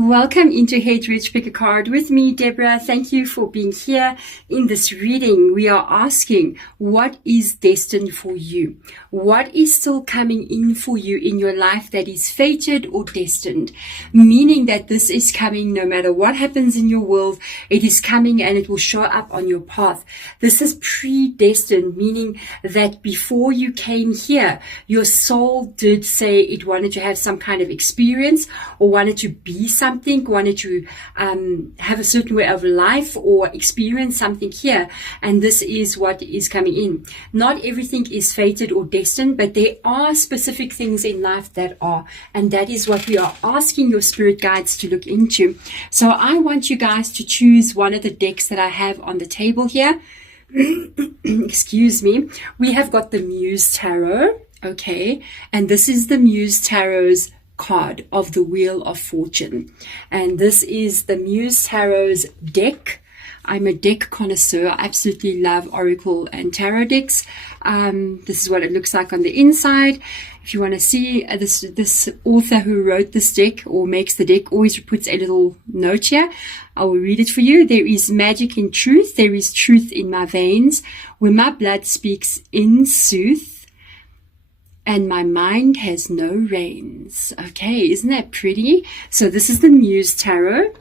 Welcome into Head Rich Pick a Card with me, Deborah. Thank you for being here. In this reading, we are asking, what is destined for you? What is still coming in for you in your life that is fated or destined? Meaning that this is coming no matter what happens in your world, it is coming and it will show up on your path. This is predestined, meaning that before you came here, your soul did say it wanted to have some kind of experience or wanted to be something, wanted to have a certain way of life or experience something here, and this is what is coming in. Not everything is fated or destined, but there are specific things in life that are, and that is what we are asking your spirit guides to look into. So I want you guys to choose one of the decks that I have on the table here. Excuse me. We have got the Muse Tarot, okay, and this is the Muse Tarot's card of the Wheel of Fortune, and this is the Muse Tarot's deck. I'm a deck connoisseur. I absolutely love oracle and tarot decks. This is what it looks like on the inside. If you want to see this author who wrote this deck or makes the deck always puts a little note here. I will read it for you. There is magic in truth. There is truth in my veins, where my blood speaks in sooth, and my mind has no reins. Okay, isn't that pretty? So this is the Muse Tarot.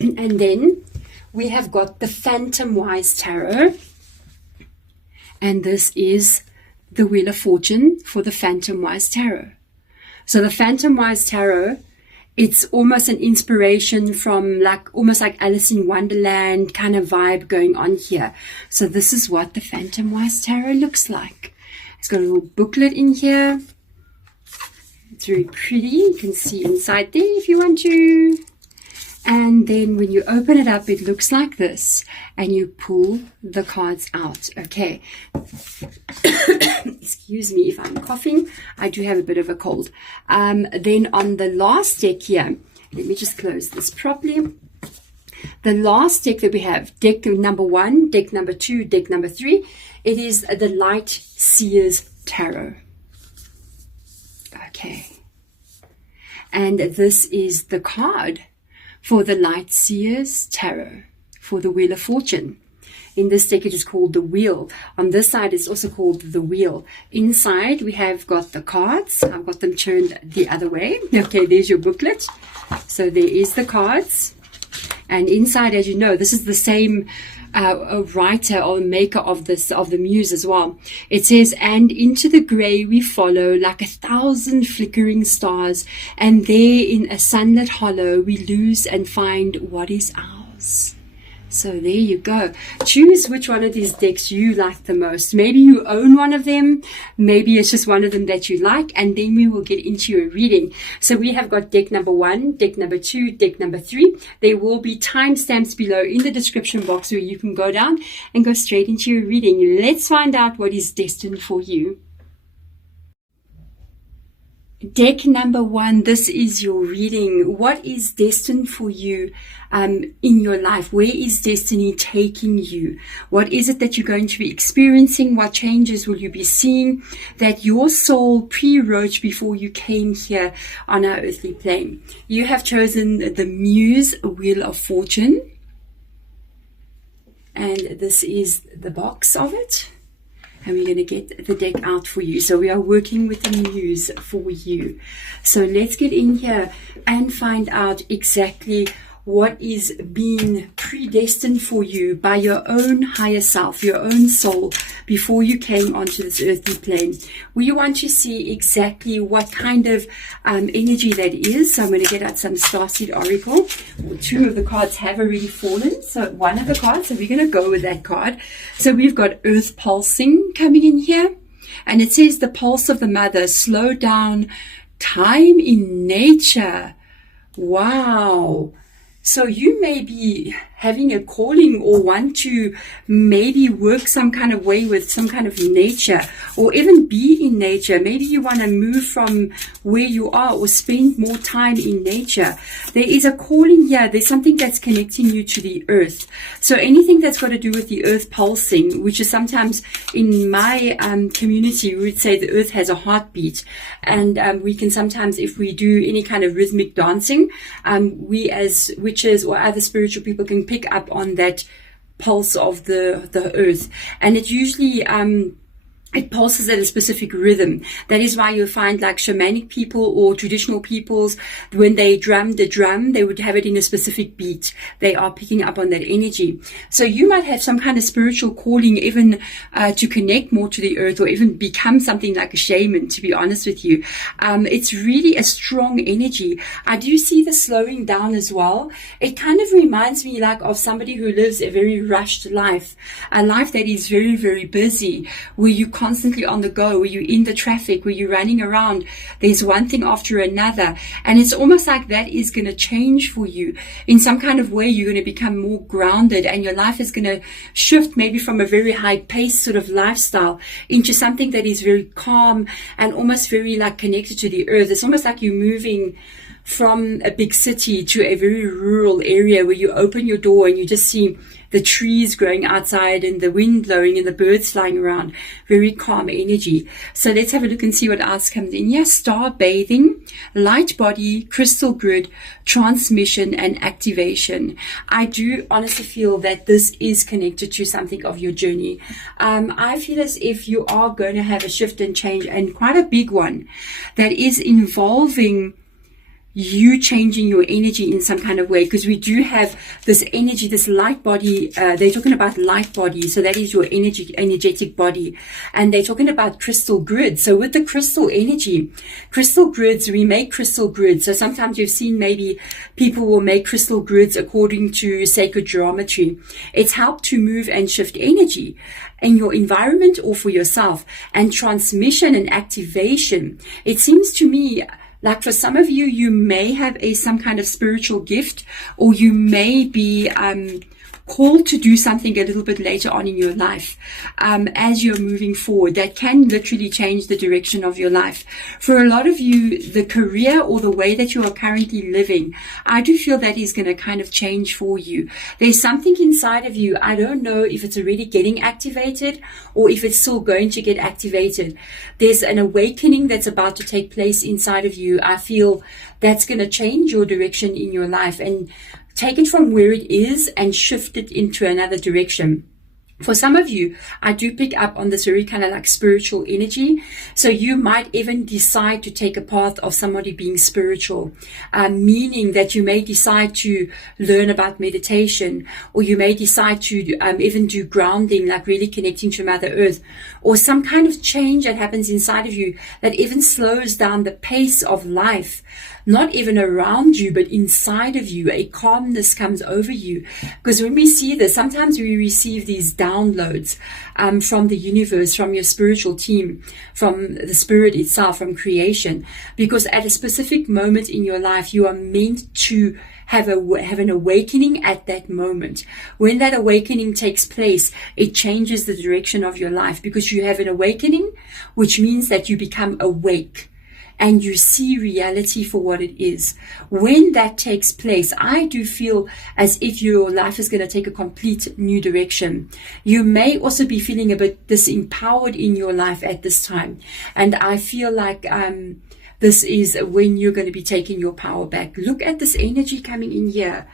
And then we have got the Phantomwise Tarot. And this is the Wheel of Fortune for the Phantomwise Tarot. So the Phantomwise Tarot, it's almost an inspiration from almost like Alice in Wonderland kind of vibe going on here. So this is what the Phantomwise Tarot looks like. It's got a little booklet in here. It's very pretty. You can see inside there if you want to. And then when you open it up, it looks like this. And you pull the cards out. Okay. Excuse me if I'm coughing. I do have a bit of a cold. Then on the last deck here, let me just close this properly. The last deck that we have, deck number 1, deck number 2, deck number 3, it is the Light Seers Tarot. Okay. And this is the card for the Light Seers Tarot for the Wheel of Fortune. In this deck, it is called the Wheel. On this side, it's also called the Wheel. Inside, we have got the cards. I've got them turned the other way. Okay, there's your booklet. So there is the cards. And inside, as you know, this is the same writer or maker of the Muse as well. It says, and into the grey we follow like 1,000 flickering stars, and there in a sunlit hollow we lose and find what is ours. So there you go. Choose which one of these decks you like the most. Maybe you own one of them. Maybe it's just one of them that you like. And then we will get into your reading. So we have got deck number 1, deck number 2, deck number 3. There will be timestamps below in the description box where you can go down and go straight into your reading. Let's find out what is destined for you. Deck number 1, this is your reading. What is destined for you in your life? Where is destiny taking you? What is it that you're going to be experiencing? What changes will you be seeing that your soul pre-wrote before you came here on our earthly plane? You have chosen the Muse Wheel of Fortune. And this is the box of it. And we're going to get the deck out for you. So we are working with the Muse for you. So let's get in here and find out exactly what is being predestined for you by your own higher self, your own soul, before you came onto this earthly plane. We want to see exactly what kind of energy that is. So I'm going to get out some Starseed Oracle. Well, 2 of the cards have already fallen. So one of the cards, so we're going to go with that card. So we've got Earth Pulsing coming in here. And it says the pulse of the mother, slow down time in nature. Wow. So you may be having a calling or want to maybe work some kind of way with some kind of nature, or even be in nature. Maybe you want to move from where you are or spend more time in nature. There is a calling here. There's something that's connecting you to the earth. So anything that's got to do with the earth pulsing, which is sometimes in my community, we would say the earth has a heartbeat. And we can sometimes, if we do any kind of rhythmic dancing, we as witches or other spiritual people can pick up on that pulse of the earth. And it usually it pulses at a specific rhythm. That is why you'll find like shamanic people or traditional peoples, when they drum the drum, they would have it in a specific beat. They are picking up on that energy. So you might have some kind of spiritual calling, even to connect more to the earth, or even become something like a shaman, to be honest with you. It's really a strong energy. I do see the slowing down as well. It kind of reminds me like of somebody who lives a very rushed life, a life that is very, very busy, where you constantly on the go, where you're in the traffic, where you're running around. There's one thing after another. And it's almost like that is going to change for you. In some kind of way, you're going to become more grounded, and your life is going to shift maybe from a very high pace sort of lifestyle into something that is very calm and almost very like connected to the earth. It's almost like you're moving from a big city to a very rural area, where you open your door and you just see the trees growing outside and the wind blowing and the birds flying around. Very calm energy. So let's have a look and see what else comes in here. Star bathing, light body, crystal grid, transmission, and activation. I do honestly feel that this is connected to something of your journey. I feel as if you are going to have a shift and change, and quite a big one, that is involving you changing your energy in some kind of way, because we do have this energy, this light body. They're talking about light body, so that is your energetic body, and they're talking about crystal grids. So with the crystal energy, crystal grids, we make crystal grids. So sometimes you've seen maybe people will make crystal grids according to sacred geometry. It's helped to move and shift energy in your environment or for yourself. And transmission and activation, it seems to me like for some of you, you may have some kind of spiritual gift, or you may be called to do something a little bit later on in your life, as you're moving forward, that can literally change the direction of your life. For a lot of you, the career or the way that you are currently living, I do feel that is going to kind of change for you. There's something inside of you. I don't know if it's already getting activated or if it's still going to get activated. There's an awakening that's about to take place inside of you. I feel that's going to change your direction in your life and take it from where it is and shift it into another direction. For some of you, I do pick up on this very kind of like spiritual energy. So you might even decide to take a path of somebody being spiritual, meaning that you may decide to learn about meditation, or you may decide to even do grounding, like really connecting to Mother Earth, or some kind of change that happens inside of you that even slows down the pace of life. Not even around you, but inside of you, a calmness comes over you. Because when we see this, sometimes we receive these downloads from the universe, from your spiritual team, from the spirit itself, from creation. Because at a specific moment in your life, you are meant to have an awakening at that moment. When that awakening takes place, it changes the direction of your life, because you have an awakening, which means that you become awake and you see reality for what it is. When that takes place, I do feel as if your life is going to take a complete new direction. You may also be feeling a bit disempowered in your life at this time. And I feel like this is when you're going to be taking your power back. Look at this energy coming in here.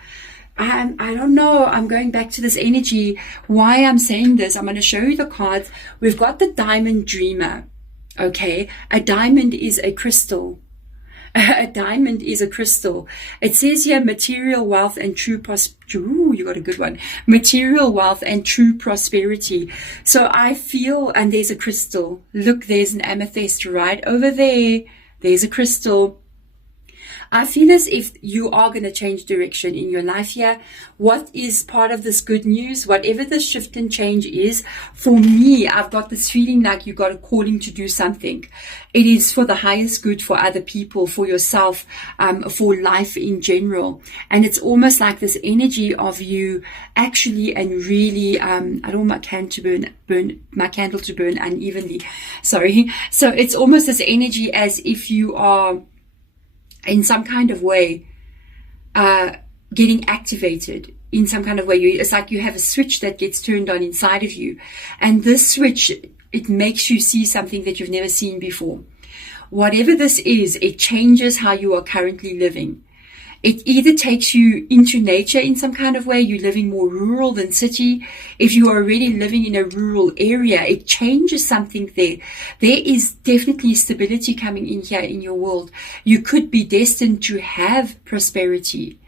I don't know. I'm going back to this energy. Why I'm saying this, I'm going to show you the cards. We've got the Diamond Dreamer. Okay, a diamond is a crystal. A diamond is a crystal. It says here material wealth and true prosperity. Ooh, you got a good one. Material wealth and true prosperity. So I feel, and there's a crystal. Look, there's an amethyst right over there. There's a crystal. I feel as if you are going to change direction in your life here. What is part of this good news? Whatever the shift and change is, for me, I've got this feeling like you got a calling to do something. It is for the highest good, for other people, for yourself, for life in general. And it's almost like this energy of you actually and really, I don't want my candle to burn unevenly. Sorry. So it's almost this energy as if you are in some kind of way, getting activated in some kind of way. It's like you have a switch that gets turned on inside of you. And this switch, it makes you see something that you've never seen before. Whatever this is, it changes how you are currently living. It either takes you into nature in some kind of way. You're living more rural than city. If you are already living in a rural area, it changes something there. There is definitely stability coming in here in your world. You could be destined to have prosperity.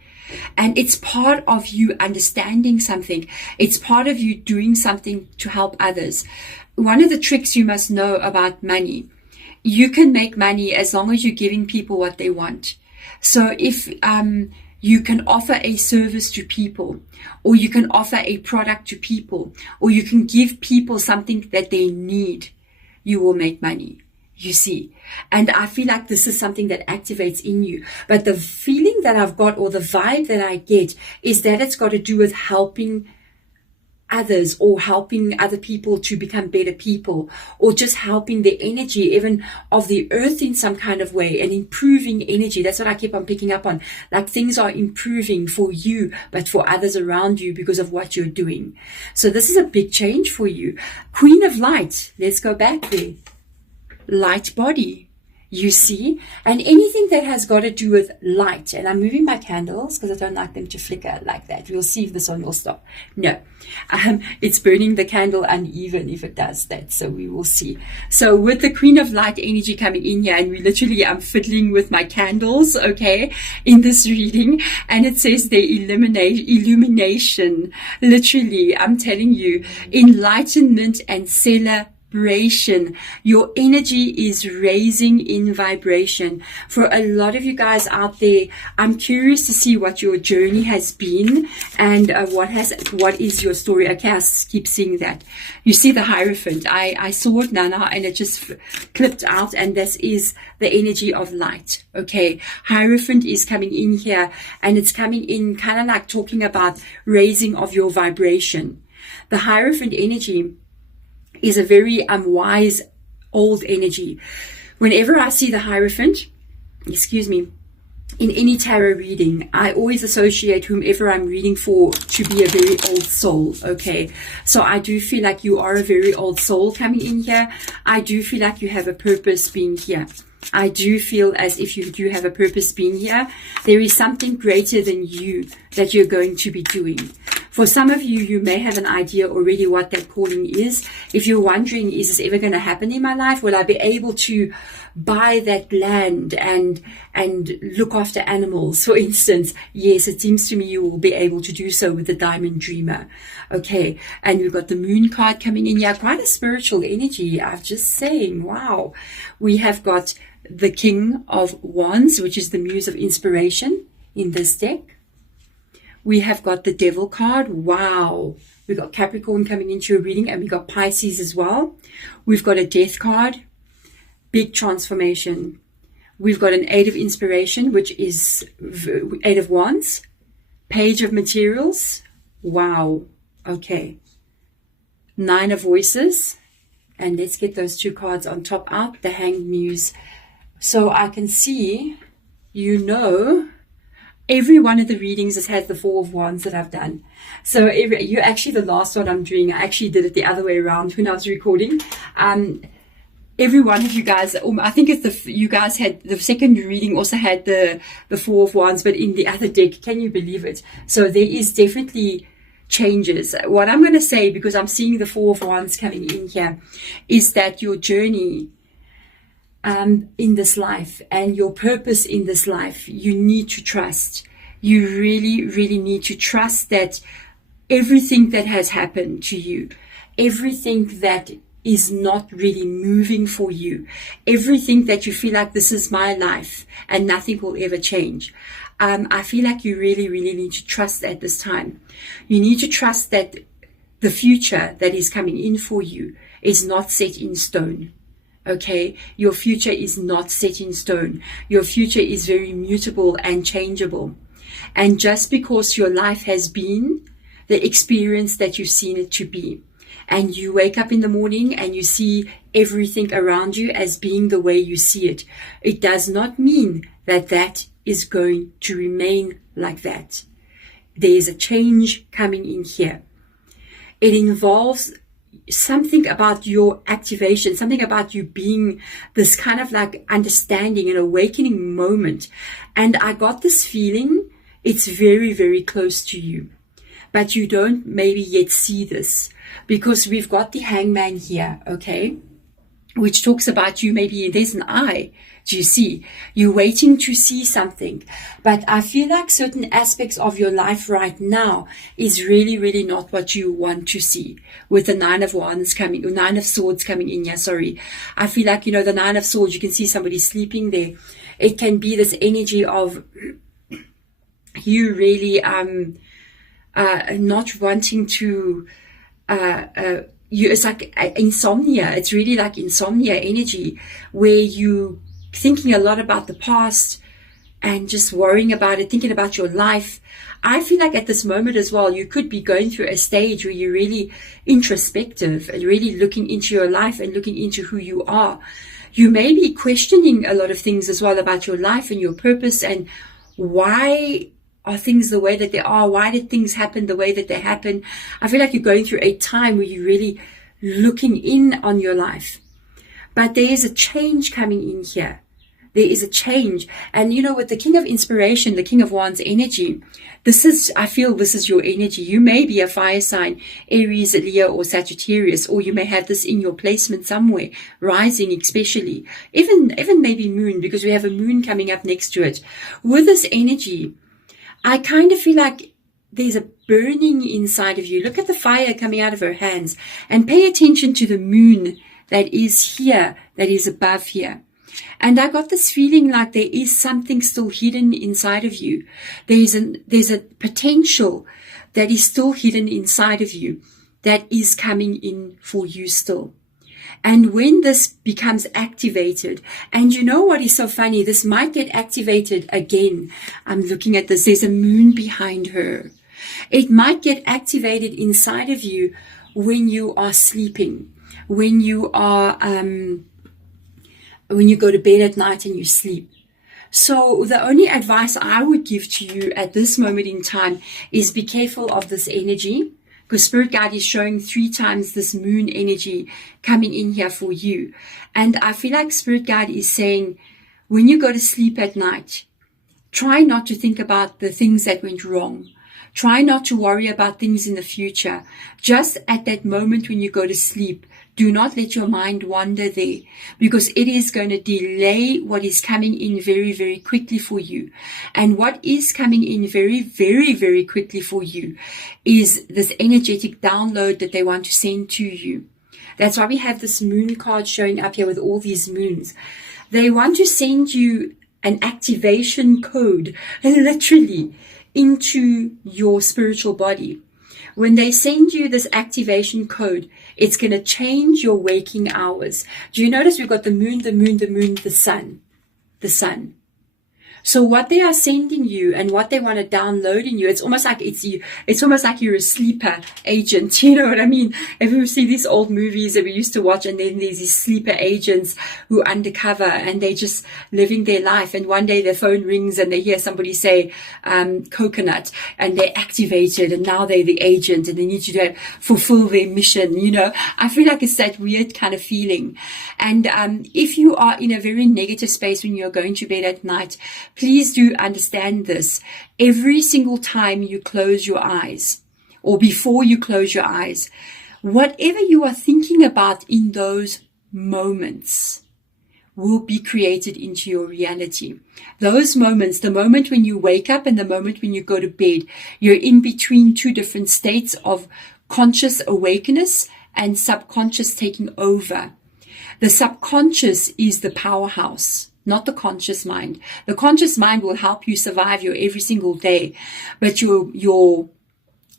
And it's part of you understanding something. It's part of you doing something to help others. One of the tricks you must know about money, you can make money as long as you're giving people what they want. So if you can offer a service to people, or you can offer a product to people, or you can give people something that they need, you will make money, you see. And I feel like this is something that activates in you. But the feeling that I've got, or the vibe that I get, is that it's got to do with helping others, or helping other people to become better people, or just helping the energy even of the earth in some kind of way, and improving energy. That's what I keep on picking up on. Like things are improving for you, but for others around you because of what you're doing. So this is a big change for you. Queen of Light. Let's go back there. Light body. You see, and anything that has got to do with light, and I'm moving my candles because I don't like them to flicker like that. We'll see if this one will stop. No, it's burning the candle uneven if it does that, so we will see. So with the Queen of Light energy coming in here, and I'm fiddling with my candles, okay, in this reading, and it says the illumination, literally, I'm telling you, enlightenment and celebration. Your energy is raising in vibration. For a lot of you guys out there, I'm curious to see what your journey has been, and what is your story. Okay, I keep seeing that. You see the Hierophant. I saw it now, and it just clipped out, and this is the energy of light. Okay, Hierophant is coming in here, and it's coming in kind of like talking about raising of your vibration. The Hierophant energy is a very wise old energy. Whenever I see the Hierophant, in any tarot reading, I always associate whomever I'm reading for to be a very old soul, okay? So I do feel like you are a very old soul coming in here. I do feel like you have a purpose being here. I do feel as if you do have a purpose being here. There is something greater than you that you're going to be doing. For some of you, you may have an idea already what that calling is. If you're wondering, is this ever going to happen in my life? Will I be able to buy that land and look after animals, for instance? Yes, it seems to me you will be able to do so with the Diamond Dreamer. Okay, and we've got the Moon card coming in here. Quite a spiritual energy, I'm just saying. Wow. We have got the King of Wands, which is the Muse of Inspiration in this deck. We have got the Devil card. Wow. We've got Capricorn coming into your reading, and we've got Pisces as well. We've got a Death card. Big transformation. We've got an Eight of Inspiration, which is Eight of Wands. Page of Materials. Wow. Okay. Nine of Voices. And let's get those two cards on top out. The Hanged Muse. So I can see, every one of the readings has had the Four of Wands that I've done. So you're actually the last one I'm doing. I actually did it the other way around when I was recording. Every one of you guys, I think it's you guys had the second reading also had the Four of Wands, but in the other deck. Can you believe it? So there is definitely changes. What I'm going to say, because I'm seeing the Four of Wands coming in here, is that your journey in this life and your purpose in this life, you need to trust. You really, really need to trust that everything that has happened to you, everything that is not really moving for you. Everything that you feel like this is my life and nothing will ever change. I feel like you really, really need to trust at this time. You need to trust that the future that is coming in for you is not set in stone. Okay, your future is not set in stone. Your future is very mutable and changeable. And just because your life has been the experience that you've seen it to be, and you wake up in the morning and you see everything around you as being the way you see it, it does not mean that that is going to remain like that. There is a change coming in here. It involves something about your activation, something about you being this kind of like understanding and awakening moment. And I got this feeling it's very, very close to you, but you don't maybe yet see this because we've got the hangman here, okay, which talks about you maybe there's an eye. Do you see? You're waiting to see something. But I feel like certain aspects of your life right now is really, really not what you want to see. With the Nine of Swords coming in here, sorry. I feel like, the Nine of Swords, you can see somebody sleeping there. It can be this energy of you really not wanting to it's like insomnia. It's really like insomnia energy where you thinking a lot about the past and just worrying about it, thinking about your life. I feel like at this moment as well, you could be going through a stage where you're really introspective and really looking into your life and looking into who you are. You may be questioning a lot of things as well about your life and your purpose and why are things the way that they are? Why did things happen the way that they happen? I feel like you're going through a time where you're really looking in on your life. But there is a change coming in here. There is a change. And with the King of Inspiration, the King of Wands energy, I feel this is your energy. You may be a fire sign, Aries, Leo, or Sagittarius, or you may have this in your placement somewhere, rising especially. Even maybe moon, because we have a moon coming up next to it. With this energy, I kind of feel like there's a burning inside of you. Look at the fire coming out of her hands and pay attention to the moon that is here, that is above here. And I got this feeling like there is something still hidden inside of you. There's a potential that is still hidden inside of you that is coming in for you still. And when this becomes activated, and you know what is so funny, this might get activated again. I'm looking at this. There's a moon behind her. It might get activated inside of you when you are sleeping, when you are, when you go to bed at night and you sleep. So the only advice I would give to you at this moment in time is be careful of this energy, because Spirit Guide is showing 3 times this moon energy coming in here for you. And I feel like Spirit Guide is saying, when you go to sleep at night, try not to think about the things that went wrong. Try not to worry about things in the future. Just at that moment when you go to sleep, do not let your mind wander there, because it is going to delay what is coming in very, very quickly for you. And what is coming in very, very, very quickly for you is this energetic download that they want to send to you. That's why we have this moon card showing up here with all these moons. They want to send you an activation code, literally, into your spiritual body. When they send you this activation code, it's going to change your waking hours. Do you notice we've got the moon, the moon, the moon, the sun, the sun. So what they are sending you and what they want to download in you, it's almost like it's almost like you're a sleeper agent. You know what I mean? If you see these old movies that we used to watch, and then there's these sleeper agents who are undercover and they just living their life. And one day their phone rings and they hear somebody say, coconut, and they're activated and now they're the agent and they need to fulfill their mission. I feel like it's that weird kind of feeling. And if you are in a very negative space when you're going to bed at night, please do understand this. Every single time you close your eyes, or before you close your eyes, whatever you are thinking about in those moments will be created into your reality. Those moments, the moment when you wake up and the moment when you go to bed, you're in between 2 different states of conscious awakeness and subconscious taking over. The subconscious is the powerhouse, not the conscious mind. The conscious mind will help you survive your every single day, but your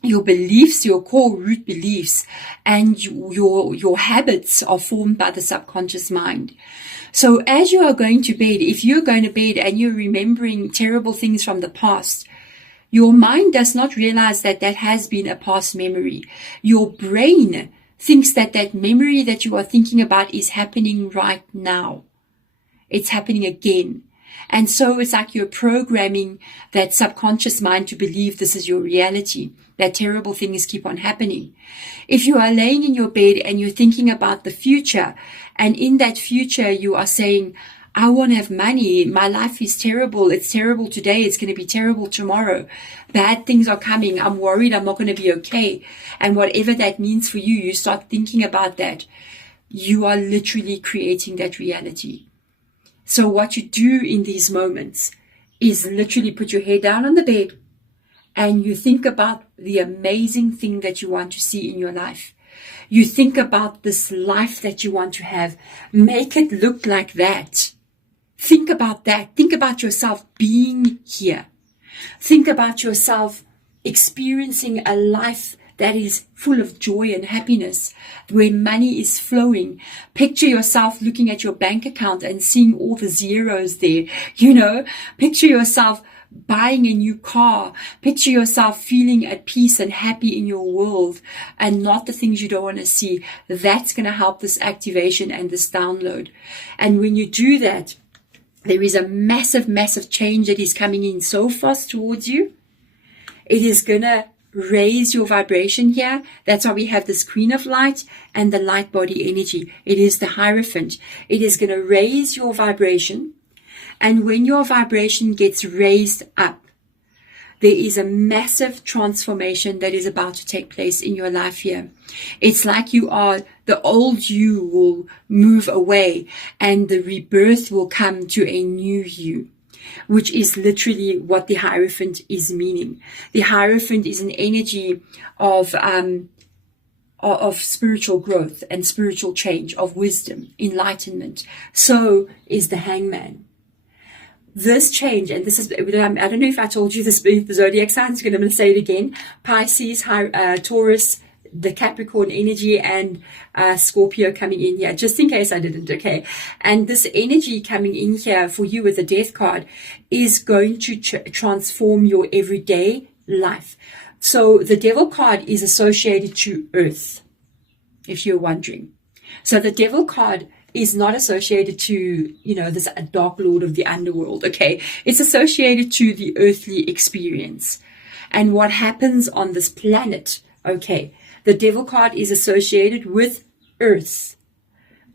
beliefs, your core root beliefs, and your habits are formed by the subconscious mind. So as you are going to bed, if you're going to bed and you're remembering terrible things from the past, your mind does not realize that that has been a past memory. Your brain thinks that that memory that you are thinking about is happening right now. It's happening again. And so it's like you're programming that subconscious mind to believe this is your reality, that terrible things keep on happening. If you are laying in your bed and you're thinking about the future, and in that future you are saying, I want to have money, my life is terrible, it's terrible today, it's going to be terrible tomorrow, bad things are coming, I'm worried I'm not going to be okay, and whatever that means for you, you start thinking about that, you are literally creating that reality. So what you do in these moments is literally put your head down on the bed and you think about the amazing thing that you want to see in your life. You think about this life that you want to have. Make it look like that. Think about that. Think about yourself being here. Think about yourself experiencing a life that is full of joy and happiness, where money is flowing. Picture yourself looking at your bank account and seeing all the zeros there. Picture yourself buying a new car. Picture yourself feeling at peace and happy in your world and not the things you don't want to see. That's going to help this activation and this download. And when you do that, there is a massive, massive change that is coming in so fast towards you. It is going to raise your vibration here. That's why we have this Queen of Light and the light body energy. It is the Hierophant. It is going to raise your vibration. And when your vibration gets raised up, there is a massive transformation that is about to take place in your life here. It's like the old you will move away and the rebirth will come to a new you, which is literally what the Hierophant is meaning. The Hierophant is an energy of spiritual growth and spiritual change, of wisdom, enlightenment. So is the Hangman. This change, and this is, I don't know if I told you this, the Zodiac signs, I'm going to say it again. Pisces, Taurus, the Capricorn energy, and Scorpio coming in here, just in case I didn't, okay? And this energy coming in here for you with the Death card is going to transform your everyday life. So the Devil card is associated to Earth, if you're wondering. So the Devil card is not associated to, this dark lord of the underworld, okay? It's associated to the earthly experience and what happens on this planet, okay? The Devil card is associated with Earth,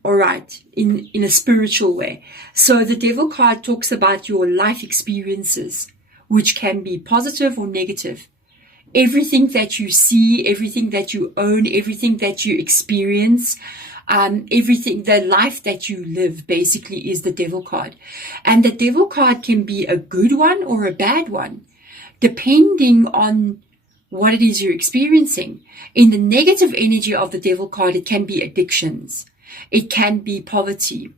all right, in a spiritual way. So the Devil card talks about your life experiences, which can be positive or negative. Everything that you see, everything that you own, everything that you experience, everything, the life that you live basically is the Devil card. And the Devil card can be a good one or a bad one, depending on what it is you're experiencing. In the negative energy of the Devil card, it can be addictions. It can be poverty.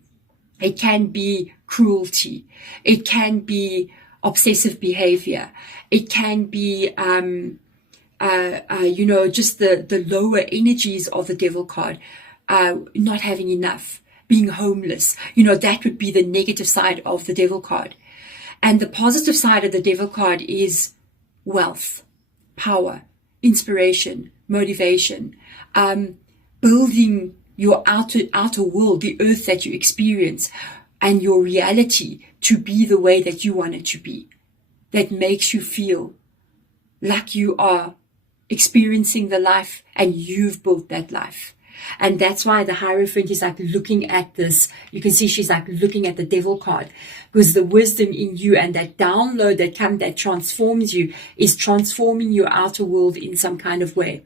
It can be cruelty. It can be obsessive behavior. It can be, just the lower energies of the Devil card. Not having enough, being homeless, that would be the negative side of the Devil card. And the positive side of the Devil card is wealth, power, inspiration, motivation, building your outer world, the earth that you experience, and your reality to be the way that you want it to be, that makes you feel like you are experiencing the life and you've built that life. And that's why the Hierophant is like looking at this. You can see she's like looking at the Devil card, because the wisdom in you and that download that transforms you is transforming your outer world in some kind of way.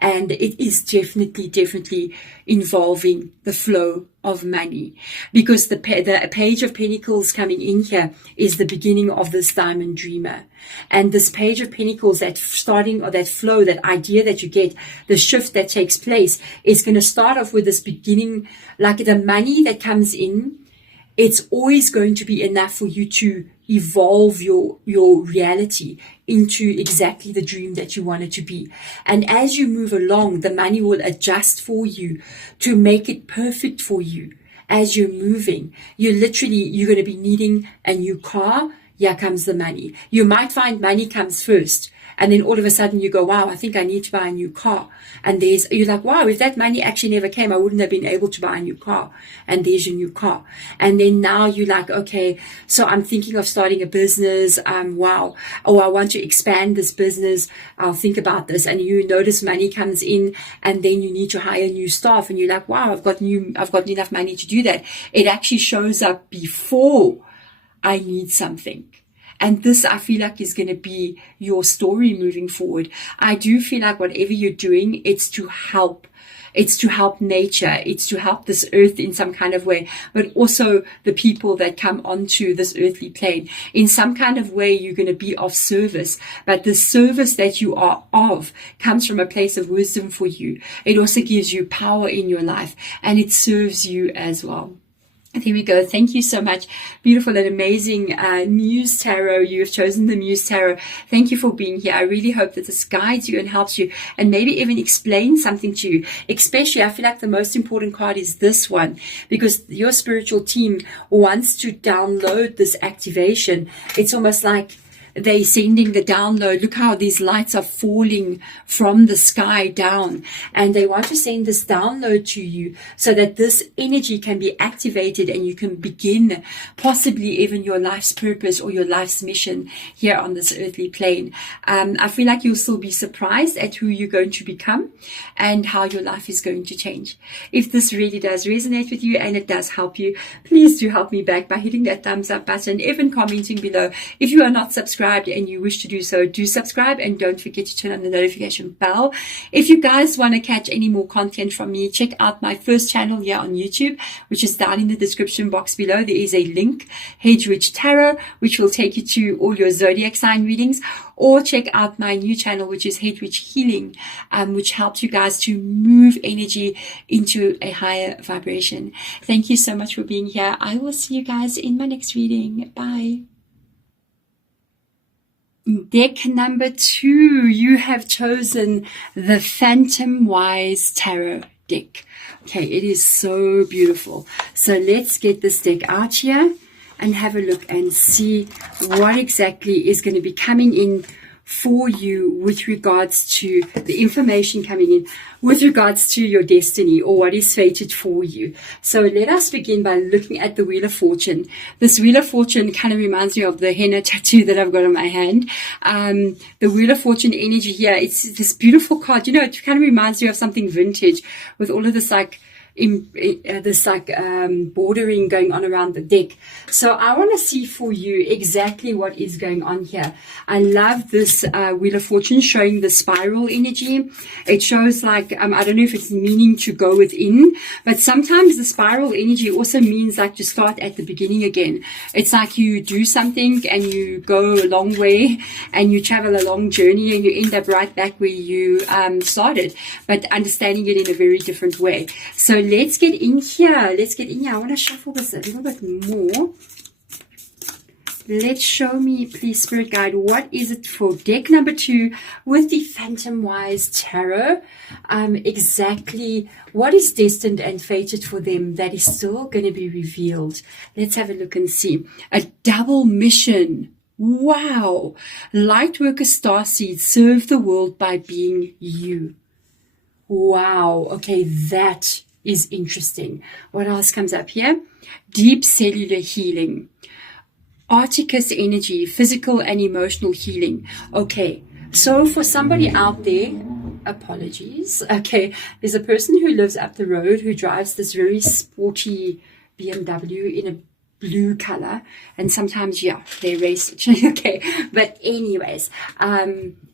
And it is definitely involving the flow of money, because the page of pentacles coming in here is the beginning of this diamond dreamer. And this page of pentacles, that starting, or that flow, that idea that you get, the shift that takes place, is going to start off with this beginning, like the money that comes in. It's always going to be enough for you to evolve your reality into exactly the dream that you want it to be. And as you move along, the money will adjust for you to make it perfect for you. As you're moving, you're going to be needing a new car. Here comes the money. You might find money comes first, and then all of a sudden you go, wow, I think I need to buy a new car. And you're like, wow, if that money actually never came, I wouldn't have been able to buy a new car. And there's your new car. And then now you're like, okay, so I'm thinking of starting a business. Wow. Oh, I want to expand this business. I'll think about this. And you notice money comes in, and then you need to hire new staff. And you're like, wow, I've got enough money to do that. It actually shows up before I need something. And this, I feel like, is going to be your story moving forward. I do feel like whatever you're doing, it's to help. It's to help nature. It's to help this earth in some kind of way, but also the people that come onto this earthly plane. In some kind of way, you're going to be of service, but the service that you are of comes from a place of wisdom for you. It also gives you power in your life, and it serves you as well. There we go. Thank you so much. Beautiful and amazing Muse Tarot. You have chosen the Muse Tarot. Thank you for being here. I really hope that this guides you and helps you, and maybe even explains something to you. Especially, I feel like the most important card is this one, because your spiritual team wants to download this activation. It's almost like they're sending the download. Look how these lights are falling from the sky down, and they want to send this download to you so that this energy can be activated and you can begin possibly even your life's purpose or your life's mission here on this earthly plane. I feel like you'll still be surprised at who you're going to become and how your life is going to change. If this really does resonate with you and it does help you, please do help me back by hitting that thumbs up button, even commenting below. If you are not subscribed and you wish to do so, do subscribe, and don't forget to turn on the notification bell. If you guys want to catch any more content from me, check out my first channel here on YouTube, which is down in the description box below. There is a link, Hedgewitch Tarot, which will take you to all your zodiac sign readings. Or check out my new channel, which is Hedgewitch Healing, which helps you guys to move energy into a higher vibration. Thank you so much for being here. I will see you guys in my next reading. Bye. Deck number 2, you have chosen the Phantomwise Tarot deck. Okay, it is so beautiful. So let's get this deck out here and have a look and see what exactly is going to be coming in for you with regards to the information coming in with regards to your destiny or what is fated for you. So let us begin by looking at the Wheel of Fortune. This Wheel of Fortune kind of reminds me of the henna tattoo that I've got on my hand. The Wheel of Fortune energy here, it's this beautiful card. You know, it kind of reminds me of something vintage with all of this bordering going on around the deck. So I want to see for you exactly what is going on here. I love this Wheel of Fortune showing the spiral energy. It shows like, I don't know if it's meaning to go within, but sometimes the spiral energy also means like to start at the beginning again. It's like you do something and you go a long way and you travel a long journey and you end up right back where you started, but understanding it in a very different way. So let's get in here. I want to shuffle this a little bit more. Let's show me, please, Spirit Guide, what is it for deck number 2 with the Phantomwise Tarot? Exactly what is destined and fated for them that is still going to be revealed. Let's have a look and see. A double mission. Wow. Lightworker starseeds serve the world by being you. Wow. Okay, that is interesting. What else comes up here? Deep cellular healing. Arcticus energy, physical and emotional healing. Okay, so for somebody out there, apologies. Okay, there's a person who lives up the road who drives this very sporty BMW in a blue color, and sometimes, yeah, they race it. Okay, but anyways,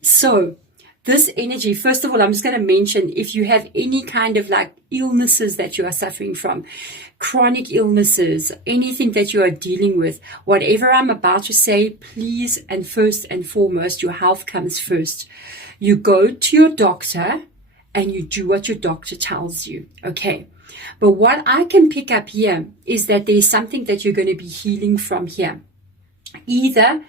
so this energy, first of all, I'm just going to mention, if you have any kind of like illnesses that you are suffering from, chronic illnesses, anything that you are dealing with, whatever I'm about to say, please, and first and foremost, your health comes first. You go to your doctor and you do what your doctor tells you, okay? But what I can pick up here is that there's something that you're going to be healing from here. Either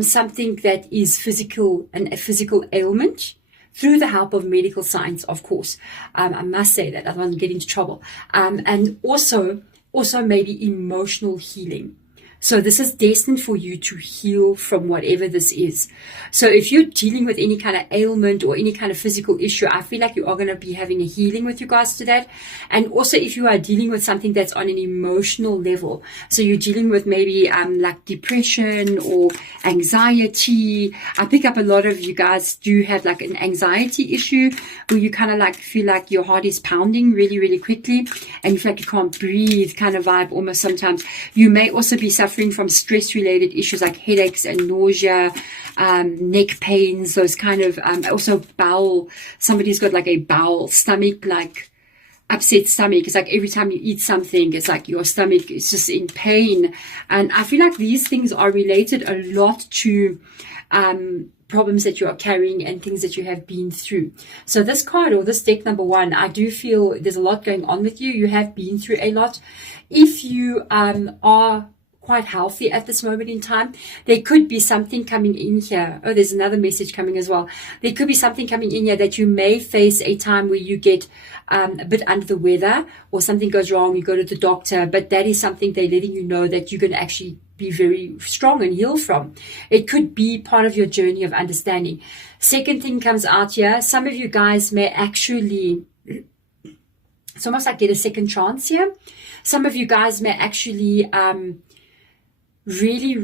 something that is physical, a physical ailment, through the help of medical science, of course. I must say that, I don't want to get into trouble. And also maybe emotional healing. So this is destined for you to heal from whatever this is. So if you're dealing with any kind of ailment or any kind of physical issue, I feel like you are going to be having a healing with regards to that. And also if you are dealing with something that's on an emotional level, so you're dealing with maybe like depression or anxiety. I pick up a lot of you guys do have like an anxiety issue where you kind of like feel like your heart is pounding really, really quickly and you feel like you can't breathe kind of vibe almost sometimes. You may also be suffering from stress-related issues like headaches and nausea, neck pains, those kind of, also bowel, somebody's got like a bowel, stomach, like upset stomach. It's like every time you eat something, it's like your stomach is just in pain. And I feel like these things are related a lot to problems that you are carrying and things that you have been through. So this card, or this deck number one, I do feel there's a lot going on with you. You have been through a lot. If you are quite healthy at this moment in time, there could be something coming in here. Oh, there's another message coming as well. There could be something coming in here that you may face a time where you get a bit under the weather or something goes wrong, you go to the doctor, but that is something they're letting you know that you're going to actually be very strong and heal from. It could be part of your journey of understanding. Second thing comes out here, some of you guys may actually, it's almost like get a second chance here. Some of you guys may actually really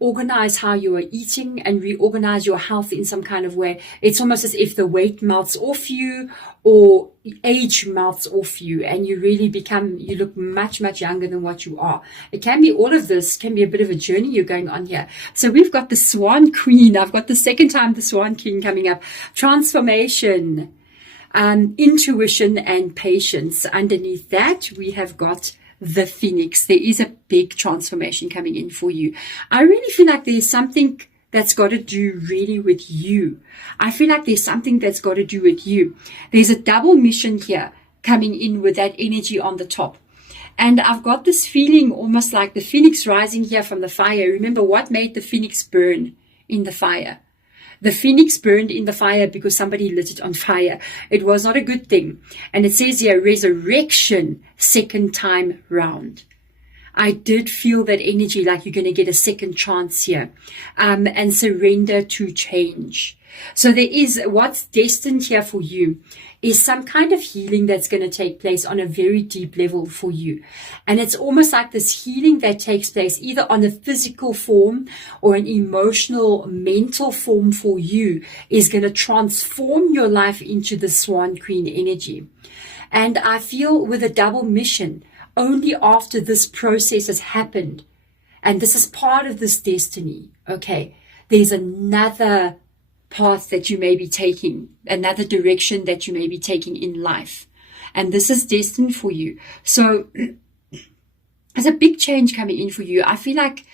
reorganize how you are eating and reorganize your health in some kind of way. It's almost as if the weight melts off you or age melts off you and you really become, you look much, much younger than what you are. It can be all of this, can be a bit of a journey you're going on here. So we've got the Swan Queen. I've got the second time the Swan Queen coming up. Transformation, intuition and patience. Underneath that, we have got the Phoenix. There is a big transformation coming in for you. I really feel like there's something that's got to do really with you. I feel like there's something that's got to do with you. There's a double mission here coming in with that energy on the top. And I've got this feeling almost like the Phoenix rising here from the fire. Remember what made the Phoenix burn in the fire? The Phoenix burned in the fire because somebody lit it on fire. It was not a good thing. And it says here, resurrection, second time round. I did feel that energy, like you're going to get a second chance here, and surrender to change. So there is, what's destined here for you is some kind of healing that's going to take place on a very deep level for you. And it's almost like this healing that takes place either on a physical form or an emotional, mental form for you is going to transform your life into the Swan Queen energy. And I feel with a double mission, only after this process has happened, and this is part of this destiny, okay, there's another path that you may be taking, another direction that you may be taking in life. And this is destined for you. So there's a big change coming in for you. I feel like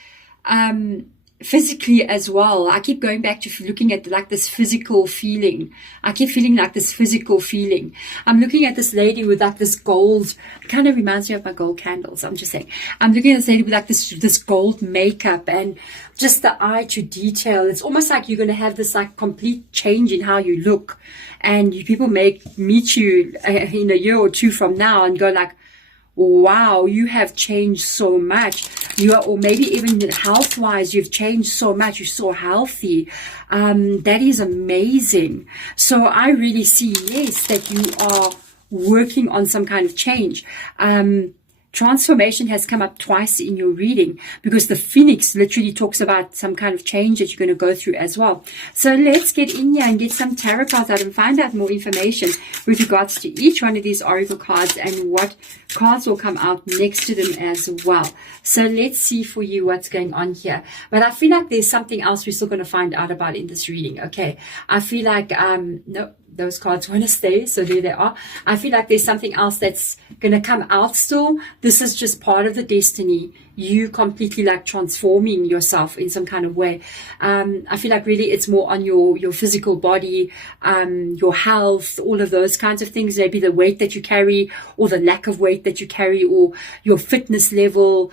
physically as well, I keep going back to looking at like this physical feeling. I keep feeling like this physical feeling. I'm looking at this lady with like this gold, kind of reminds me of my gold candles. I'm just saying, I'm looking at this lady with like this gold makeup and just the eye to detail. It's almost like you're going to have this like complete change in how you look. And people may meet you in a year or two from now and go like, wow, you have changed so much. You are, or maybe even health wise, you've changed so much. You're so healthy. That is amazing. So I really see, yes, that you are working on some kind of change. Transformation has come up twice in your reading because the Phoenix literally talks about some kind of change that you're going to go through as well. So let's get in here and get some tarot cards out and find out more information with regards to each one of these oracle cards and what cards will come out next to them as well. So let's see for you what's going on here. But I feel like there's something else we're still going to find out about in this reading. Okay, I feel like no, those cards want to stay, so there they are. I feel like there's something else that's going to come out still. This is just part of the destiny, you completely like transforming yourself in some kind of way. I feel like really it's more on your physical body, your health, all of those kinds of things. Maybe the weight that you carry or the lack of weight that you carry, or your fitness level.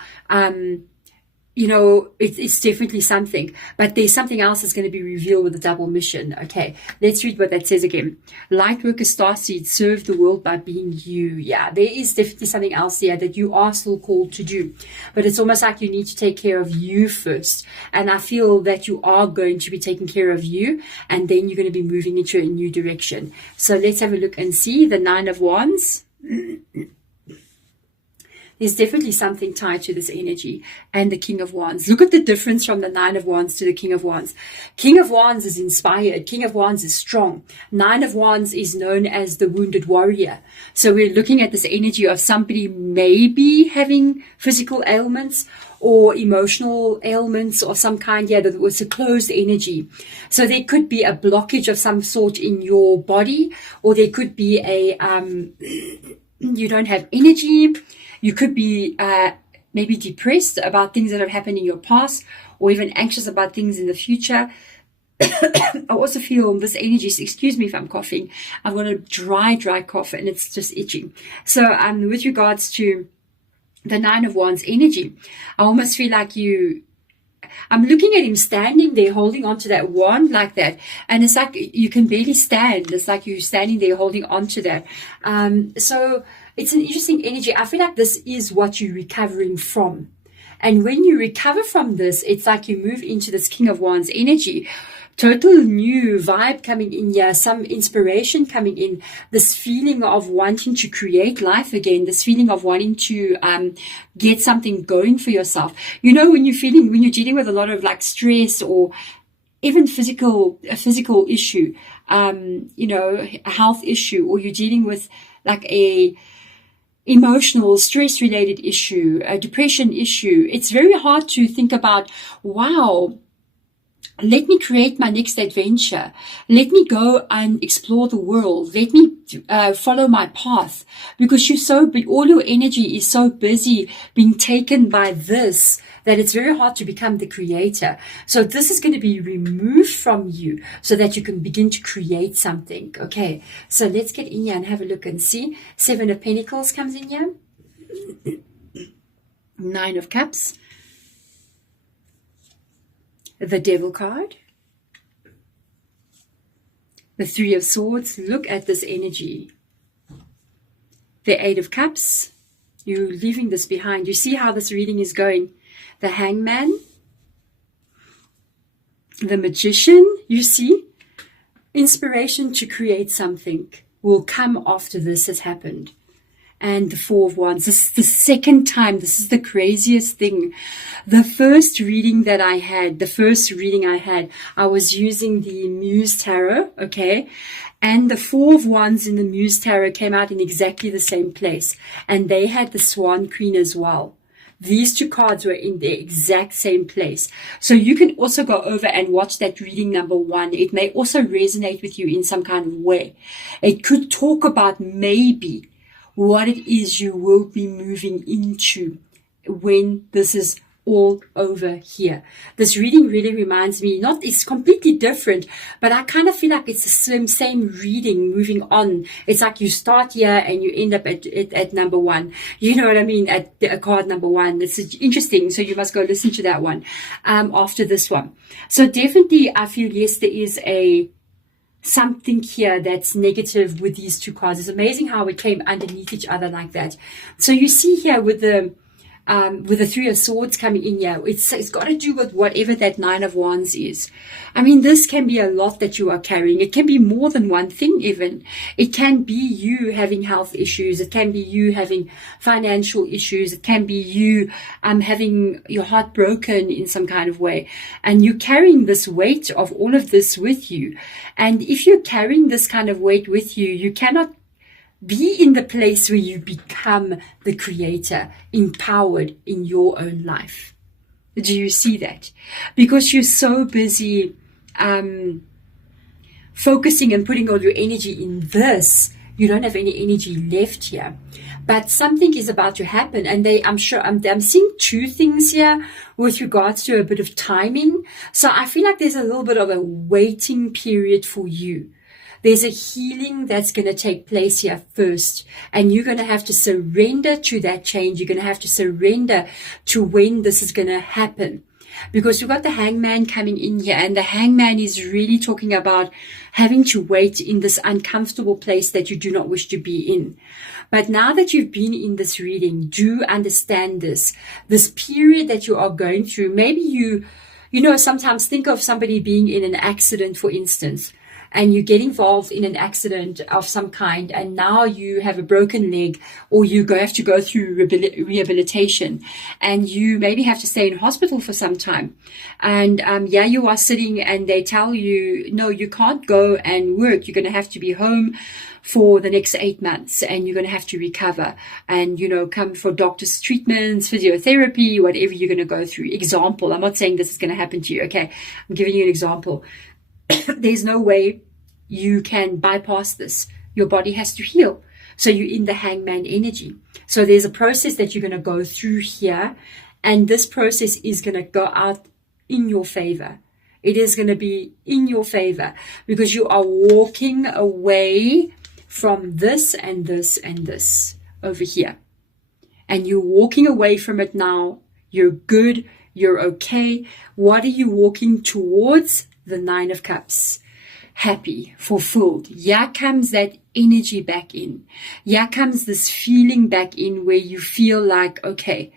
You know, it's definitely something, but there's something else that's going to be revealed with the double mission. Okay, let's read what that says again. Light worker starseed, serve the world by being you. Yeah, there is definitely something else there that you are still called to do, but it's almost like you need to take care of you first. And I feel that you are going to be taking care of you, and then you're going to be moving into a new direction. So let's have a look and see the 9 of Wands. There's definitely something tied to this energy, and the King of Wands. Look at the difference from the 9 of Wands to the King of Wands. King of Wands is inspired. King of Wands is strong. 9 of Wands is known as the wounded warrior. So we're looking at this energy of somebody maybe having physical ailments or emotional ailments of some kind. Yeah, that was a closed energy. So there could be a blockage of some sort in your body, or there could be a, you don't have energy. You could be maybe depressed about things that have happened in your past, or even anxious about things in the future. I also feel this energy, excuse me if I'm coughing, I've got a dry cough and it's just itching. So with regards to the 9 of Wands energy, I almost feel like I'm looking at him standing there holding on to that wand like that, and it's like you can barely stand. It's like you're standing there holding on to that. So it's an interesting energy. I feel like this is what you're recovering from. And when you recover from this, it's like you move into this King of Wands energy. Total new vibe coming in here, some inspiration coming in, this feeling of wanting to create life again, this feeling of wanting to get something going for yourself. You know, when you're dealing with a lot of like stress or even a physical issue, you know, a health issue, or you're dealing with like a emotional stress related issue, a depression issue, it's very hard to think about, wow, let me create my next adventure. Let me go and explore the world. Let me follow my path, because all your energy is so busy being taken by this that it's very hard to become the creator. So this is going to be removed from you so that you can begin to create something. Okay, so let's get in here and have a look and see. 7 of Pentacles comes in here. 9 of Cups. The Devil card. The 3 of Swords. Look at this energy. The 8 of Cups. You're leaving this behind. You see how this reading is going. The Hangman. The Magician. You see? Inspiration to create something will come after this has happened. And the 4 of Wands. This is the second time. This is the craziest thing. The first reading I had, I was using the Muse Tarot, okay? And the 4 of Wands in the Muse Tarot came out in exactly the same place. And they had the Swan Queen as well. These 2 cards were in the exact same place. So you can also go over and watch that reading number 1. It may also resonate with you in some kind of way. It could talk about maybe what it is you will be moving into when this is all over here. This reading really reminds me, it's completely different, but I kind of feel like it's the same reading moving on. It's like you start here and you end up at number 1. You know what I mean? At card number 1. It's interesting. So you must go listen to that one after this one. So definitely I feel, yes, there is something here that's negative with these 2 cards. It's amazing how it came underneath each other like that. So you see here with the with the Three of Swords coming in here. It's got to do with whatever that Nine of Wands is. I mean, this can be a lot that you are carrying. It can be more than one thing even. It can be you having health issues. It can be you having financial issues. It can be you having your heart broken in some kind of way. And you're carrying this weight of all of this with you. And if you're carrying this kind of weight with you, you cannot be in the place where you become the creator, empowered in your own life. Do you see that? Because you're so busy focusing and putting all your energy in this, you don't have any energy left here. But something is about to happen, and I'm seeing two things here with regards to a bit of timing. So I feel like there's a little bit of a waiting period for you. There's a healing that's going to take place here first, and you're going to have to surrender to that change. You're going to have to surrender to when this is going to happen, because you've got the Hangman coming in here, and the Hangman is really talking about having to wait in this uncomfortable place that you do not wish to be in. But now that you've been in this reading, do understand this period that you are going through. Maybe you sometimes think of somebody being in an accident, for instance, and you get involved in an accident of some kind, and now you have a broken leg, or you have to go through rehabilitation, and you maybe have to stay in hospital for some time. And you are sitting and they tell you, no, you can't go and work. You're going to have to be home for the next 8 months, and you're going to have to recover and, come for doctor's treatments, physiotherapy, whatever you're going to go through. Example, I'm not saying this is going to happen to you. Okay. I'm giving you an example. There's no way you can bypass this. Your body has to heal. So you're in the Hangman energy. So there's a process that you're going to go through here. And this process is going to go out in your favor. It is going to be in your favor, because you are walking away from this and this and this over here. And you're walking away from it now. You're good. You're okay. What are you walking towards? The Nine of Cups. Happy, fulfilled. Here comes that energy back in. Here comes this feeling back in where you feel like, okay,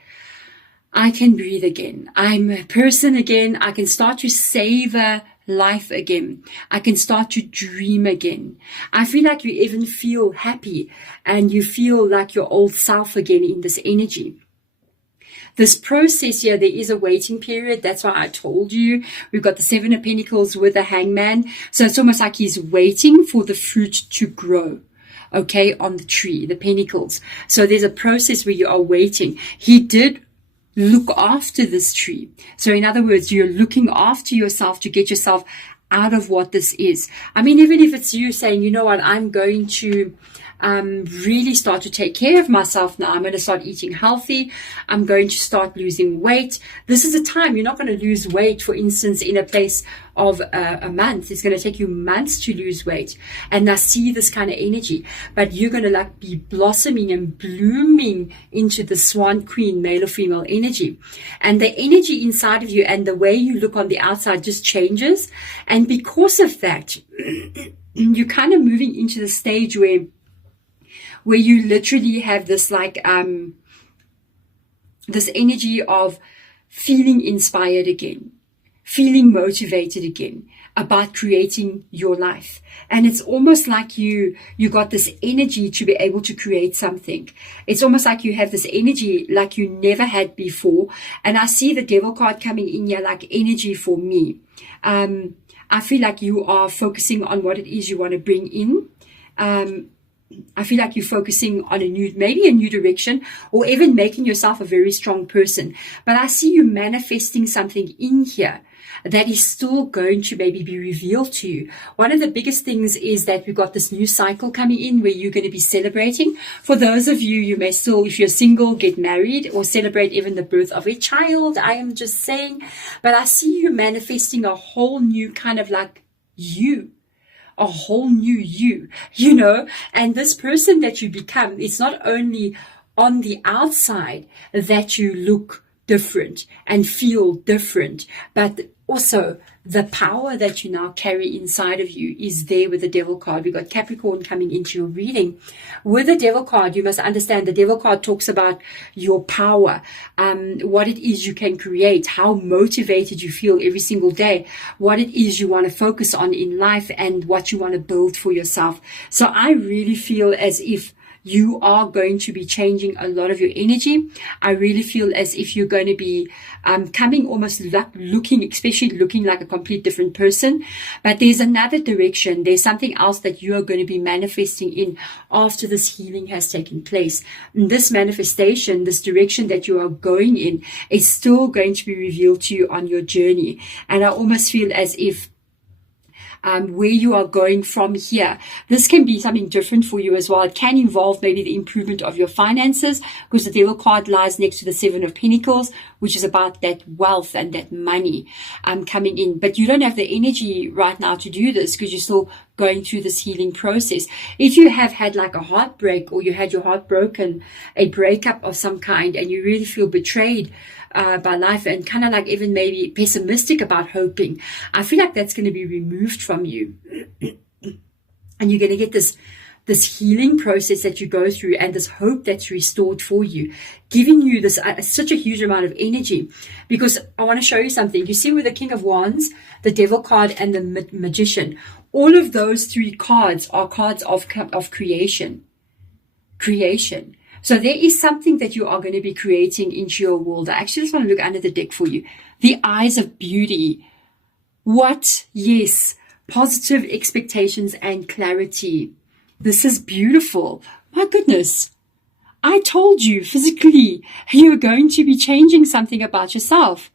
I can breathe again. I'm a person again. I can start to savor life again. I can start to dream again. I feel like you even feel happy, and you feel like your old self again in this energy. This process here, there is a waiting period. That's why I told you we've got the Seven of Pentacles with the Hangman. So it's almost like he's waiting for the fruit to grow, okay, on the tree, the pentacles. So there's a process where you are waiting. He did look after this tree. So in other words, you're looking after yourself to get yourself out of what this is. I mean, even if it's you saying, you know what, I'm going to really start to take care of myself now. I'm going to start eating healthy. I'm going to start losing weight. This is a time you're not going to lose weight, for instance, in a place of a month. It's going to take you months to lose weight. And I see this kind of energy, but you're going to be blossoming and blooming into the Swan Queen, male or female energy. And the energy inside of you and the way you look on the outside just changes. And because of that, you're kind of moving into the stage where you literally have this this energy of feeling inspired again, feeling motivated again about creating your life. And it's almost like you got this energy to be able to create something. It's almost like you have this energy like you never had before. And I see the Devil card coming in here like energy for me. I feel like you are focusing on what it is you want to bring in. I feel like you're focusing on maybe a new direction, or even making yourself a very strong person. But I see you manifesting something in here that is still going to maybe be revealed to you. One of the biggest things is that we've got this new cycle coming in where you're going to be celebrating. For those of you, you may still, if you're single, get married or celebrate even the birth of a child. I am just saying, but I see you manifesting a whole new kind of like you. A whole new you, and this person that you become, it's not only on the outside that you look different and feel different, but also, the power that you now carry inside of you is there with the Devil card. We've got Capricorn coming into your reading. With the Devil card, you must understand the Devil card talks about your power, what it is you can create, how motivated you feel every single day, what it is you want to focus on in life, and what you want to build for yourself. So I really feel as if you are going to be changing a lot of your energy. I really feel as if you're going to be coming almost looking, especially looking like a complete different person. But there's another direction. There's something else that you are going to be manifesting in after this healing has taken place. And this manifestation, this direction that you are going in, is still going to be revealed to you on your journey. And I almost feel as if where you are going from here. This can be something different for you as well. It can involve maybe the improvement of your finances, because the Devil card lies next to the Seven of Pentacles, which is about that wealth and that money coming in. But you don't have the energy right now to do this because you're still going through this healing process. If you have had like a heartbreak, or you had your heart broken, a breakup of some kind, and you really feel betrayed by life, and kind of like even maybe pessimistic about hoping, I feel like that's going to be removed from you. And you're going to get this healing process that you go through, and this hope that's restored for you, giving you this such a huge amount of energy. Because I want to show you something. You see with the King of Wands, the Devil card, and the Magician, all of those three cards are cards of creation. So there is something that you are going to be creating into your world. I actually just want to look under the deck for you. The eyes of beauty. What? Yes. Positive expectations and clarity. This is beautiful. My goodness. I told you physically you're going to be changing something about yourself.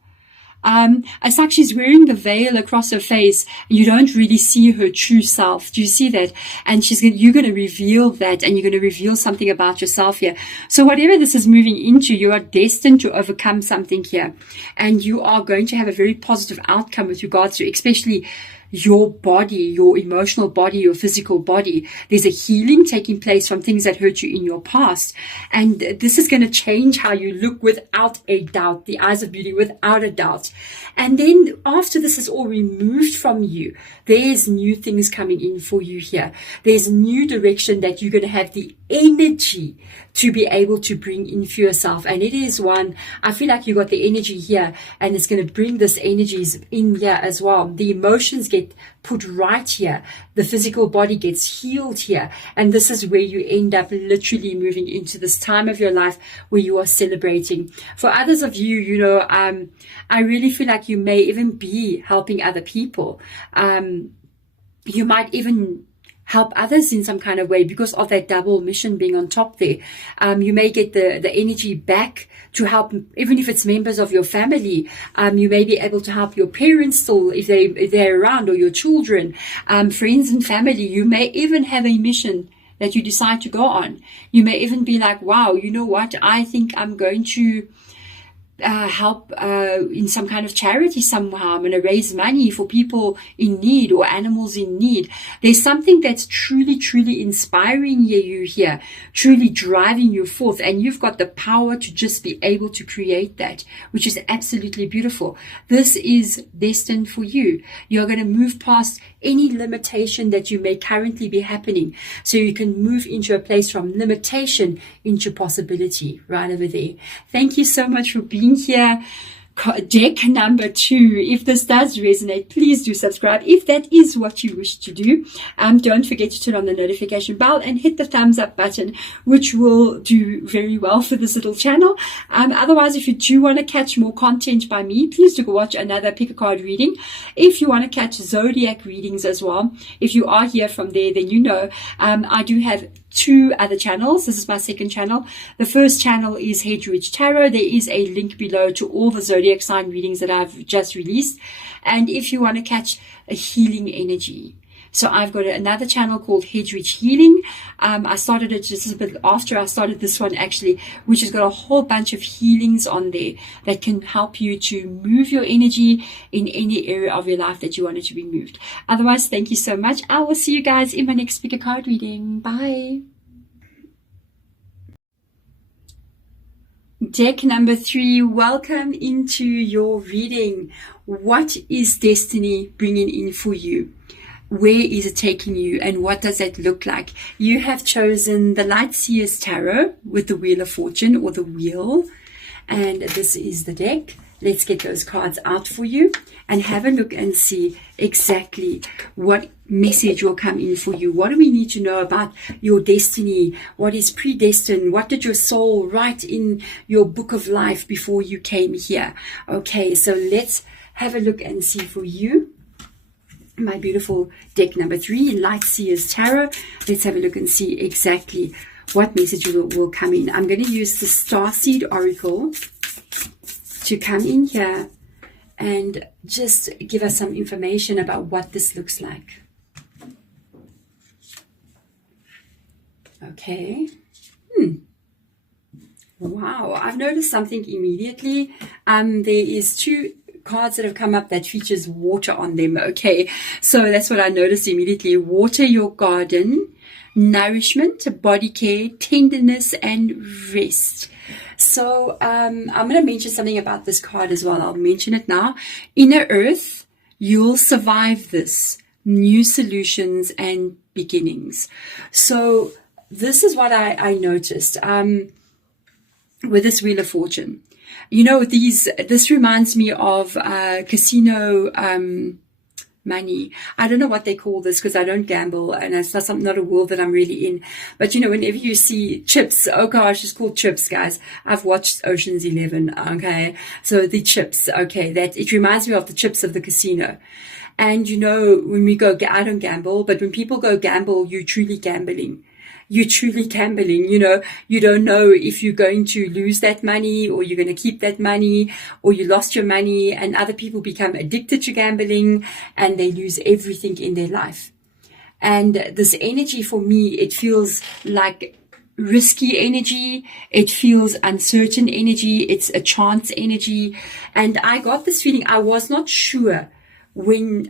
It's like she's wearing the veil across her face. You don't really see her true self. Do you see that? And you're going to reveal that, and you're going to reveal something about yourself here. So whatever this is moving into, you are destined to overcome something here. And you are going to have a very positive outcome with regards to especially your body, your emotional body, your physical body. There's a healing taking place from things that hurt you in your past. And this is going to change how you look without a doubt. The eyes of beauty, without a doubt. And then after this is all removed from you, there's new things coming in for you here. There's a new direction that you're going to have the energy to be able to bring in for yourself. And it is one, I feel like you got the energy here, and it's going to bring this energies in here as well. The emotions get put right here. The physical body gets healed here. And this is where you end up literally moving into this time of your life where you are celebrating. For others of you, you know, I really feel like you may even be helping other people. You might even help others in some kind of way because of that double mission being on top there. You may get the energy back to help, even if it's members of your family. You may be able to help your parents still if they're around, or your children, friends and family. You may even have a mission that you decide to go on. You may even be like, wow, you know what? I think I'm going to help in some kind of charity somehow. I'm going to raise money for people in need or animals in need. There's something that's truly, truly inspiring you here, truly driving you forth, and you've got the power to just be able to create that, which is absolutely beautiful. This is destined for you. You're going to move past any limitation that you may currently be happening, so you can move into a place from limitation into possibility right over there. Thank you so much for being here. Deck number 2. If this does resonate, please do subscribe if that is what you wish to do. Don't forget to turn on the notification bell and hit the thumbs up button, which will do very well for this little channel. Otherwise, if you do want to catch more content by me, please do go watch another pick a card reading. If you want to catch Zodiac readings as well, if you are here from there, then you know I do have 2 other channels. This is my second channel. The first channel is Hedgeridge Tarot. There is a link below to all the zodiac sign readings that I've just released. And if you want to catch a healing energy, so I've got another channel called Hedgeridge Healing. I started it just a bit after I started this one actually, which has got a whole bunch of healings on there that can help you to move your energy in any area of your life that you want it to be moved. Otherwise, thank you so much. I will see you guys in my next pick a card reading. Bye. Deck number 3, welcome into your reading. What is destiny bringing in for you? Where is it taking you, and what does that look like? You have chosen the Light Seers Tarot with the Wheel of Fortune, or the wheel, and this is the deck. Let's get those cards out for you and have a look and see exactly what message will come in for you. What do we need to know about your destiny? What is predestined? What did your soul write in your book of life before you came here? Okay, so let's have a look and see for you. My beautiful deck number 3, Light Seers Tarot. Let's have a look and see exactly what message will come in. I'm going to use the Starseed Oracle to come in here and just give us some information about what this looks like. Okay. Wow, I've noticed something immediately. There is 2 cards that have come up that features water on them. Okay, so that's what I noticed immediately. Water your garden, nourishment, body care, tenderness, and rest. So I'm going to mention something about this card as well. I'll mention it now. Inner Earth, you'll survive this. New solutions and beginnings. So this is what I noticed with this Wheel of Fortune. You know, this reminds me of casino money. I don't know what they call this because I don't gamble, and it's not a world that I'm really in. But you know, whenever you see chips, oh gosh, it's called chips, guys. I've watched Ocean's 11. Okay, so the chips. Okay, that it reminds me of the chips of the casino. And you know, when we go, I don't gamble, but when people go gamble, you're truly gambling. You're truly gambling, you know, you don't know if you're going to lose that money or you're going to keep that money, or you lost your money, and other people become addicted to gambling and they lose everything in their life. And this energy for me, it feels like risky energy. It feels uncertain energy. It's a chance energy. And I got this feeling, I was not sure when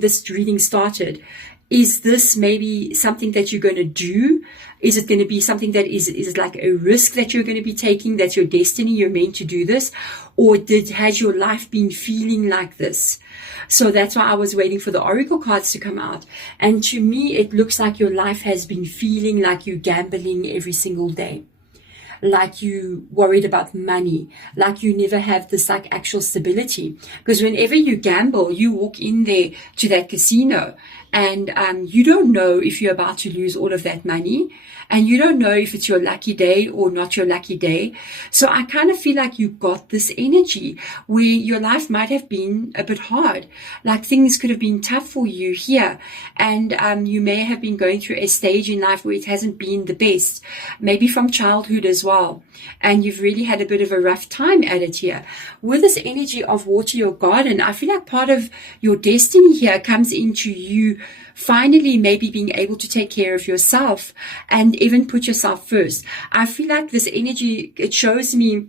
this reading started. Is this maybe something that you're going to do? Is it going to be something that is it like a risk that you're going to be taking? That's your destiny. You're meant to do this. Or has your life been feeling like this? So that's why I was waiting for the Oracle cards to come out. And to me, it looks like your life has been feeling like you're gambling every single day. Like you worried about money, like you never have this like actual stability. Because whenever you gamble, you walk in there to that casino and you don't know if you're about to lose all of that money, and you don't know if it's your lucky day or not your lucky day. So I kind of feel like you got this energy where your life might have been a bit hard, like things could have been tough for you here, and you may have been going through a stage in life where it hasn't been the best, maybe from childhood as well, and you've really had a bit of a rough time at it here. With this energy of water your garden, I feel like part of your destiny here comes into you finally maybe being able to take care of yourself and even put yourself first. I feel like this energy, it shows me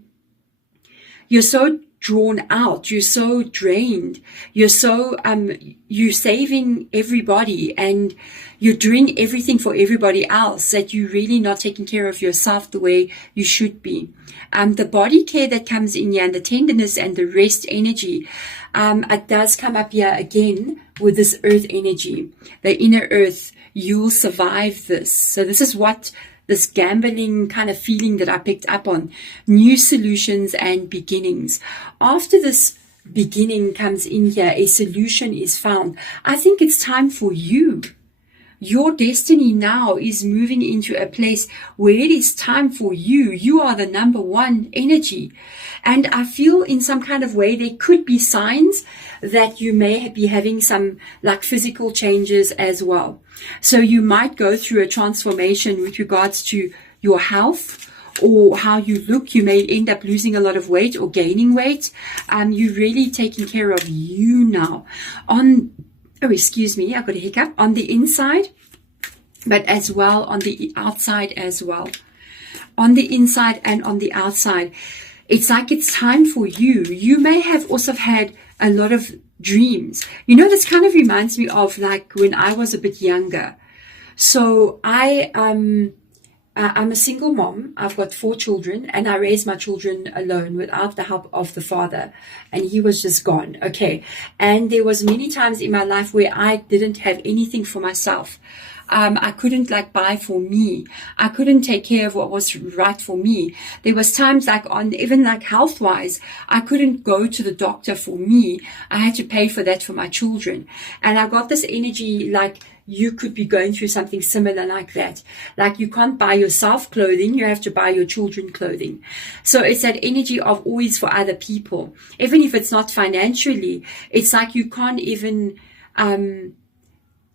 you're so drawn out, you're so drained, you're saving everybody and you're doing everything for everybody else, that you're really not taking care of yourself the way you should be. The body care that comes in here, and the tenderness and the rest energy, it does come up here again with this earth energy, the inner earth. You'll survive this. So this is what this gambling kind of feeling that I picked up on. New solutions and beginnings. After this beginning comes in here, a solution is found. I think it's time for you. Your destiny now is moving into a place where it is time for you. You are the number one energy. And I feel in some kind of way there could be signs that you may be having some like physical changes as well. So you might go through a transformation with regards to your health or how you look. You may end up losing a lot of weight or gaining weight. You're really taking care of you now. Oh, excuse me, I got a hiccup. On the inside, but as well on the outside as well. On the inside and on the outside. It's like it's time for you. You may have also had a lot of dreams. You know, this kind of reminds me of like when I was a bit younger. So I I'm a single mom. I've got 4 children, and I raised my children alone without the help of the father, and he was just gone. Okay. And there was many times in my life where I didn't have anything for myself. I couldn't like buy for me. I couldn't take care of what was right for me. There was times like even like health wise, I couldn't go to the doctor for me. I had to pay for that for my children. And I got this energy like, you could be going through something similar like that. Like you can't buy yourself clothing, you have to buy your children clothing. So it's that energy of always for other people. Even if it's not financially, it's like you can't even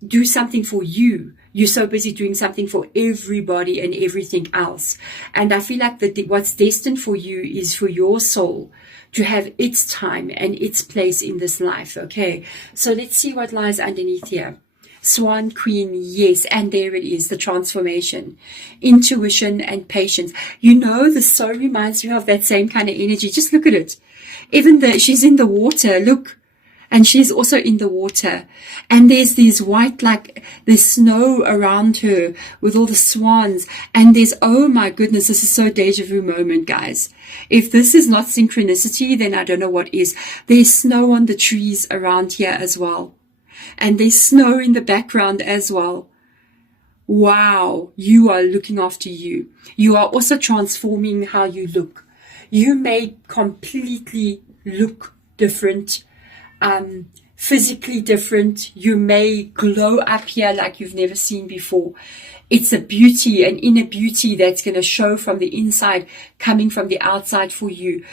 do something for you. You're so busy doing something for everybody and everything else. And I feel like that what's destined for you is for your soul to have its time and its place in this life. Okay, so let's see what lies underneath here. Swan Queen, yes, and there it is, the transformation, intuition and patience. You know, this so reminds me of that same kind of energy. Just look at it. Even she's in the water, look, and she's also in the water. And there's these white, like there's snow around her with all the swans. And there's, oh my goodness, this is so deja vu moment, guys. If this is not synchronicity, then I don't know what is. There's snow on the trees around here as well. And there's snow in the background as well. Wow, you are looking after you. You are also transforming how you look. You may completely look different, physically different. You may glow up here like you've never seen before. It's a beauty, an inner beauty that's going to show from the inside, coming from the outside for you.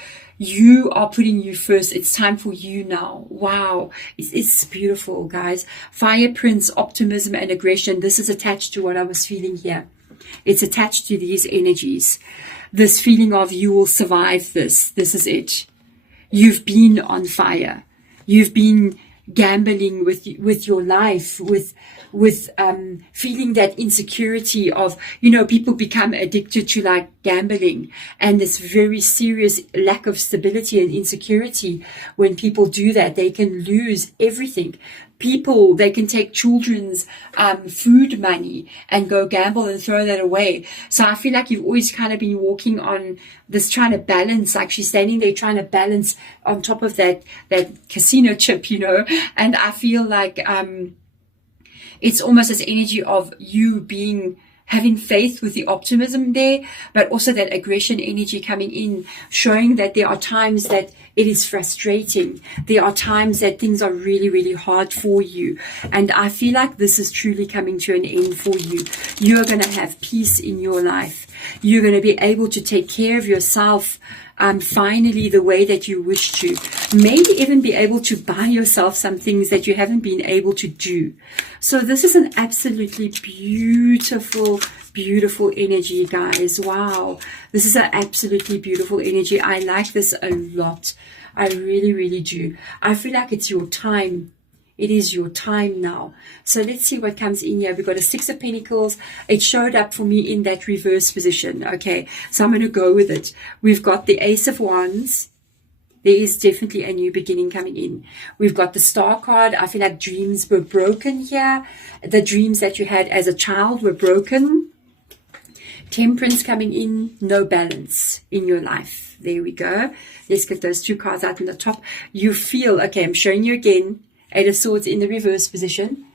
You are putting you first. It's time for you now. Wow. It's beautiful, guys. Fire Prince, optimism and aggression. This is attached to what I was feeling here. It's attached to these energies. This feeling of you will survive this. This is it. You've been on fire. You've been gambling with your life, with feeling that insecurity of, you know, people become addicted to like gambling, and this very serious lack of stability and insecurity. When people do that, they can lose everything. People, they can take children's food money and go gamble and throw that away. So I feel like you've always kind of been walking on this, trying to balance, like she's standing there trying to balance on top of that casino chip, you know. And I feel like it's almost this energy of you having faith with the optimism there, but also that aggression energy coming in, showing that there are times that it is frustrating. There are times that things are really, really hard for you. And I feel like this is truly coming to an end for you. You're going to have peace in your life. You're going to be able to take care of yourself finally the way that you wish to. Maybe even be able to buy yourself some things that you haven't been able to do. So this is an absolutely beautiful, beautiful energy, guys. Wow. This is an absolutely beautiful energy. I like this a lot. I really, really do. I feel like it's your time. It is your time now. So let's see what comes in here. We've got a 6 of Pentacles. It showed up for me in that reverse position. Okay, so I'm going to go with it. We've got the Ace of Wands. There is definitely a new beginning coming in. We've got the Star card. I feel like dreams were broken here. The dreams that you had as a child were broken. Temperance coming in. No balance in your life. There we go. Let's get those 2 cards out in the top. You feel, okay, I'm showing you again. 8 of Swords in the reverse position.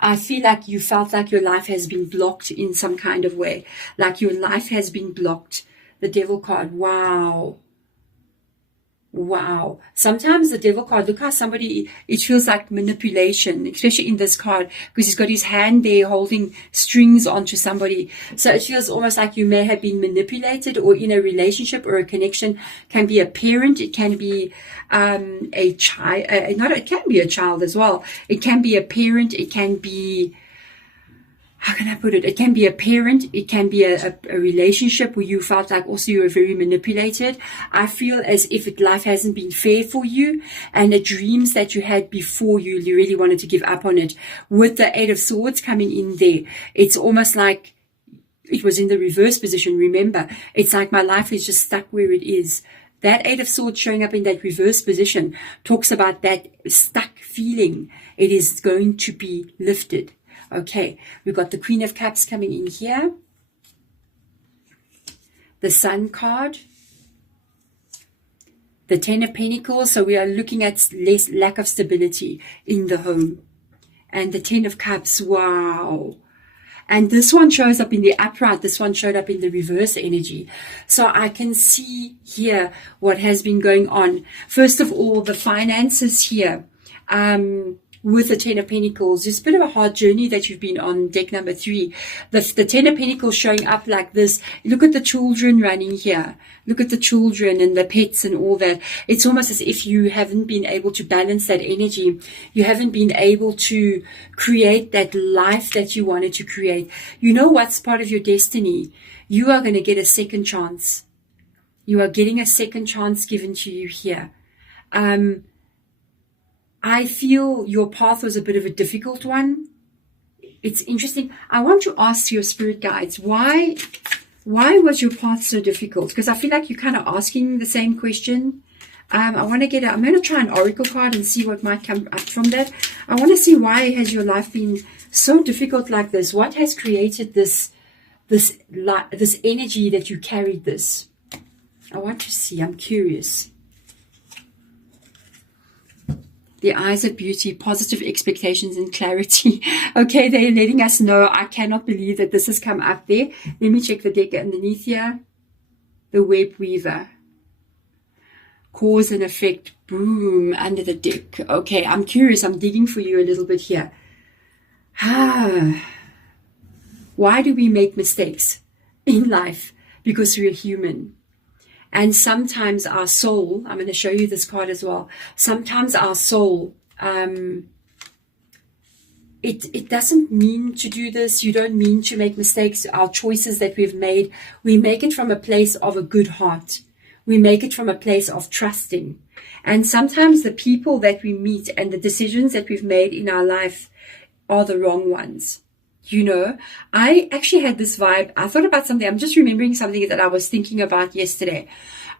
I feel like you felt like your life has been blocked in some kind of way. Like your life has been blocked. The Devil card. Wow. Wow. Sometimes the Devil card, look how somebody, it feels like manipulation, especially in this card, because he's got his hand there holding strings onto somebody. So it feels almost like you may have been manipulated, or in a relationship or a connection. Can be a parent, it can be a child, it can be a child as well. It can be a parent, it can be, how can I put it? It can be a parent. It can be a relationship where you felt like also you were very manipulated. I feel as if life hasn't been fair for you, and the dreams that you had before, you really wanted to give up on it. With the 8 of Swords coming in there, it's almost like it was in the reverse position. Remember, it's like my life is just stuck where it is. That 8 of Swords showing up in that reverse position talks about that stuck feeling. It is going to be lifted. Okay, we've got the Queen of Cups coming in here. the Sun card, the Ten of Pentacles, so we are looking at lack of stability in the home. And the Ten of Cups, wow. And this one shows up in the upright, this one showed up in the reverse energy. So I can see here what has been going on. First of all, the finances here. With the Ten of Pentacles, it's a bit of a hard journey that you've been on, deck number 3. The Ten of Pentacles showing up like this. Look at the children running here. Look at the children and the pets and all that. It's almost as if you haven't been able to balance that energy. You haven't been able to create that life that you wanted to create. You know what's part of your destiny? You are going to get a second chance. You are getting a second chance given to you here. I feel your path was a bit of a difficult one. It's interesting. I want to ask your spirit guides, why was your path so difficult? Because I feel like you're kind of asking the same question. I'm going to try an oracle card and see what might come up from that. I want to see, why has your life been so difficult like this? What has created this energy that you carried this? I want to see. I'm curious. The eyes of beauty, positive expectations and clarity. Okay, they're letting us know. I cannot believe that this has come up there. Let me check the deck underneath here. The web weaver. Cause and effect. Boom, under the deck. Okay, I'm curious. I'm digging for you a little bit here. Why do we make mistakes in life? Because we're human. And sometimes our soul, I'm going to show you this card as well. Sometimes our soul, it doesn't mean to do this. You don't mean to make mistakes. Our choices that we've made, we make it from a place of a good heart. We make it from a place of trusting. And sometimes the people that we meet and the decisions that we've made in our life are the wrong ones. You know, I actually had this vibe. I thought about something. I'm just remembering something that I was thinking about yesterday.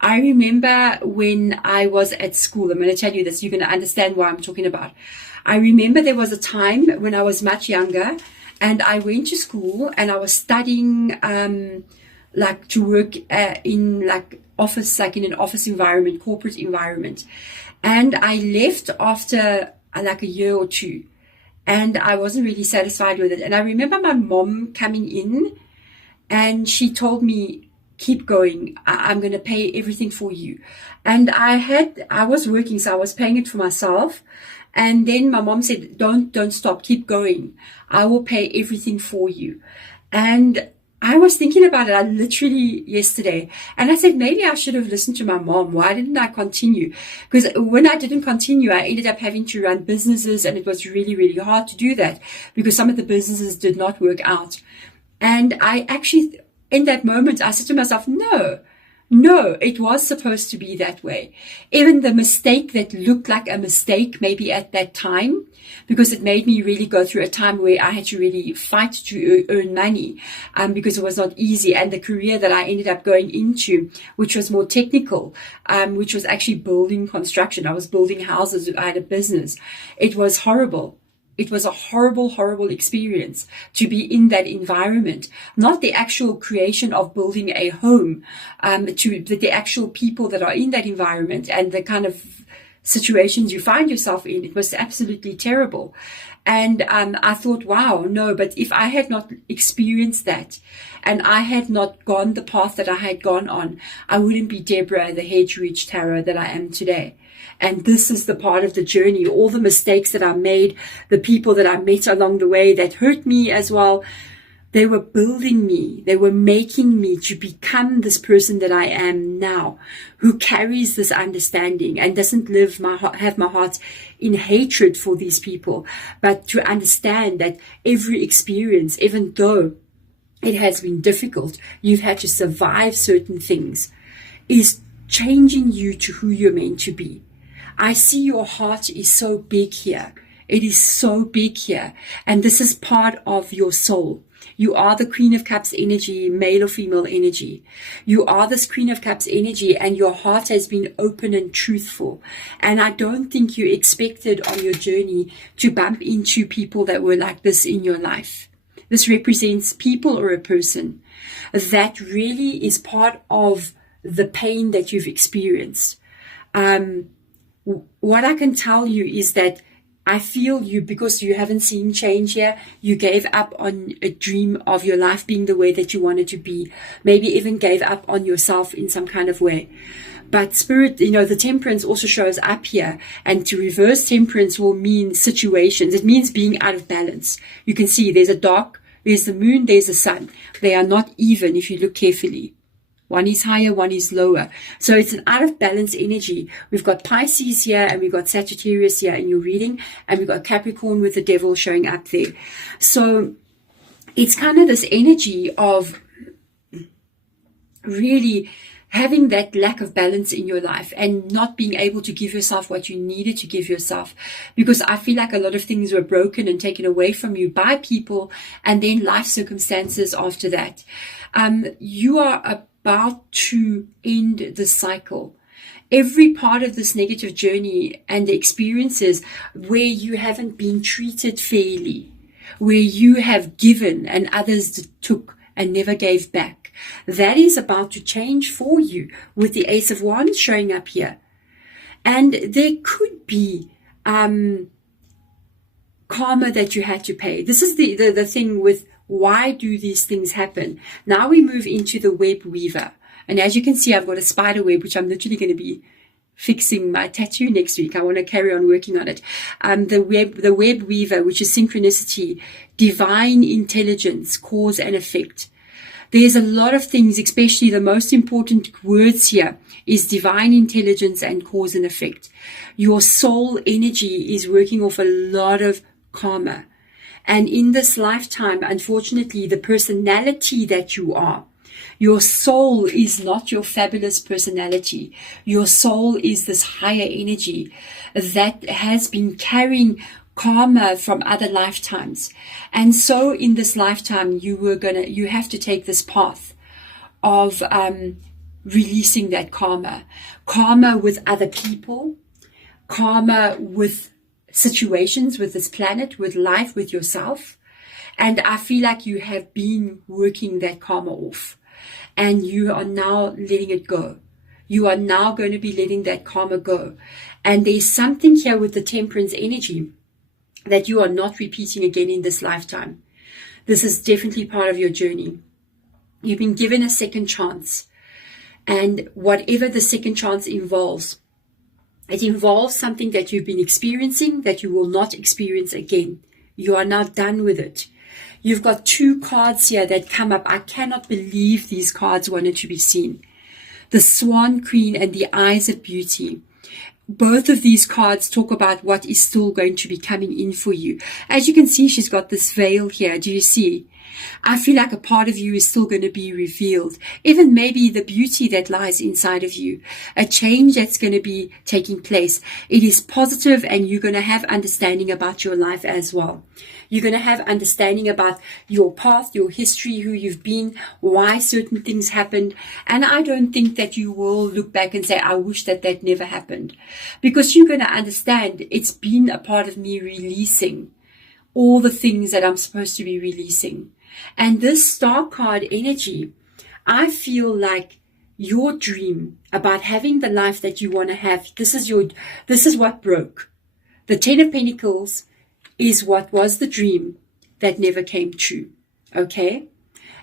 I remember when I was at school. I'm going to tell you this. You're going to understand what I'm talking about. I remember there was a time when I was much younger and I went to school and I was studying, to work in office, in an office environment, corporate environment. And I left after a year or two. And I wasn't really satisfied with it. And I remember my mom coming in and she told me, keep going. I'm going to pay everything for you. And I was working, so I was paying it for myself. And then my mom said, don't stop, keep going. I will pay everything for you. And I was thinking about it literally yesterday. And I said, maybe I should have listened to my mom. Why didn't I continue? Because when I didn't continue, I ended up having to run businesses. And it was really, really hard to do that because some of the businesses did not work out. And I actually, in that moment, I said to myself, no, it was supposed to be that way. Even the mistake that looked like a mistake, maybe at that time, because it made me really go through a time where I had to really fight to earn money, because it was not easy. And the career that I ended up going into, which was more technical, which was actually building construction. I was building houses. I had a business. It was horrible. It was a horrible, horrible experience to be in that environment. Not the actual creation of building a home, to the actual people that are in that environment and the kind of situations you find yourself in. It was absolutely terrible. And I thought, wow, no, but if I had not experienced that and I had not gone the path that I had gone on, I wouldn't be Deborah, the Hedge Reach Tarot that I am today. And this is the part of the journey, all the mistakes that I made, the people that I met along the way that hurt me as well. They were building me. They were making me to become this person that I am now, who carries this understanding and doesn't have my heart in hatred for these people, but to understand that every experience, even though it has been difficult, you've had to survive certain things, is changing you to who you're meant to be. I see your heart is so big here. It is so big here. And this is part of your soul. You are the Queen of Cups energy, male or female energy. You are this Queen of Cups energy and your heart has been open and truthful. And I don't think you expected on your journey to bump into people that were like this in your life. This represents people or a person that really is part of the pain that you've experienced. What I can tell you is that I feel you, because you haven't seen change here, you gave up on a dream of your life being the way that you wanted to be. Maybe even gave up on yourself in some kind of way. But Spirit, the temperance also shows up here. And to reverse temperance will mean situations. It means being out of balance. You can see there's a dark, there's the moon, there's the sun. They are not even if you look carefully. One is higher, one is lower. So it's an out of balance energy. We've got Pisces here and we've got Sagittarius here in your reading. And we've got Capricorn with the devil showing up there. So it's kind of this energy of really having that lack of balance in your life and not being able to give yourself what you needed to give yourself. Because I feel like a lot of things were broken and taken away from you by people and then life circumstances after that. You are about to end the cycle. Every part of this negative journey and the experiences where you haven't been treated fairly, where you have given and others took and never gave back, that is about to change for you with the Ace of Wands showing up here. And there could be karma that you had to pay. This is the thing with why do these things happen. Now we move into the web weaver. And as you can see, I've got a spider web, which I'm literally going to be fixing my tattoo next week. I want to carry on working on it. The web weaver, which is synchronicity, divine intelligence, cause and effect. There's a lot of things, especially the most important words here is divine intelligence and cause and effect. Your soul energy is working off a lot of karma. And in this lifetime, unfortunately, the personality that you are, your soul is not your fabulous personality. Your soul is this higher energy that has been carrying karma from other lifetimes. And so in this lifetime, you have to take this path of releasing that karma. Karma with other people, karma with situations, with this planet, with life, with yourself. And I feel like you have been working that karma off. And you are now letting it go. You are now going to be letting that karma go. And there's something here with the temperance energy that you are not repeating again in this lifetime. This is definitely part of your journey. You've been given a second chance. And whatever the second chance involves, it involves something that you've been experiencing that you will not experience again. You are now done with it. You've got two cards here that come up. I cannot believe these cards wanted to be seen. The Swan Queen and the Eyes of Beauty. Both of these cards talk about what is still going to be coming in for you. As you can see, she's got this veil here. Do you see? I feel like a part of you is still going to be revealed. Even maybe the beauty that lies inside of you. A change that's going to be taking place. It is positive and you're going to have understanding about your life as well. You're going to have understanding about your past, your history, who you've been, why certain things happened. And I don't think that you will look back and say, I wish that that never happened. Because you're going to understand it's been a part of me releasing all the things that I'm supposed to be releasing. And this star card energy, I feel like your dream about having the life that you want to have, this is what broke. The Ten of Pentacles is what was the dream that never came true. Okay?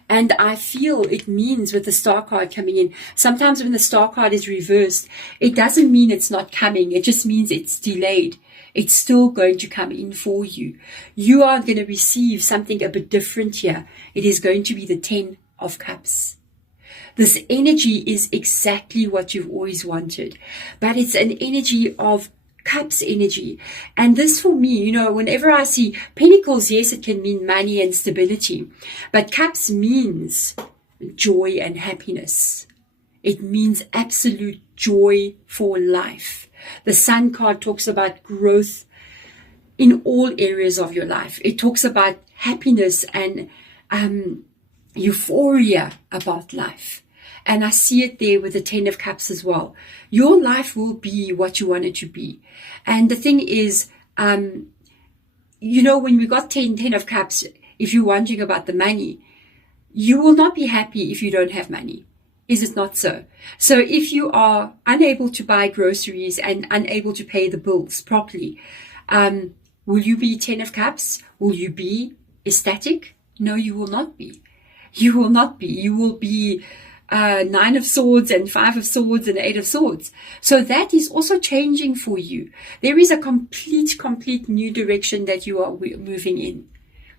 And I feel it means with the star card coming in, sometimes when the star card is reversed, it doesn't mean it's not coming. It just means it's delayed. It's still going to come in for you. You are going to receive something a bit different here. It is going to be the 10 of Cups. This energy is exactly what you've always wanted. But it's an energy of Cups energy. And this for me, whenever I see Pentacles, yes, it can mean money and stability. But Cups means joy and happiness. It means absolute joy for life. The Sun card talks about growth in all areas of your life. It talks about happiness and euphoria about life. And I see it there with the 10 of Cups as well. Your life will be what you want it to be. And the thing is, when we got 10 of Cups, if you're wondering about the money, you will not be happy if you don't have money. Is it not so? So if you are unable to buy groceries and unable to pay the bills properly, will you be 10 of Cups? Will you be ecstatic? No, you will not be. You will not be. You will be 9 of Swords and 5 of Swords and 8 of Swords. So that is also changing for you. There is a complete new direction that you are moving in.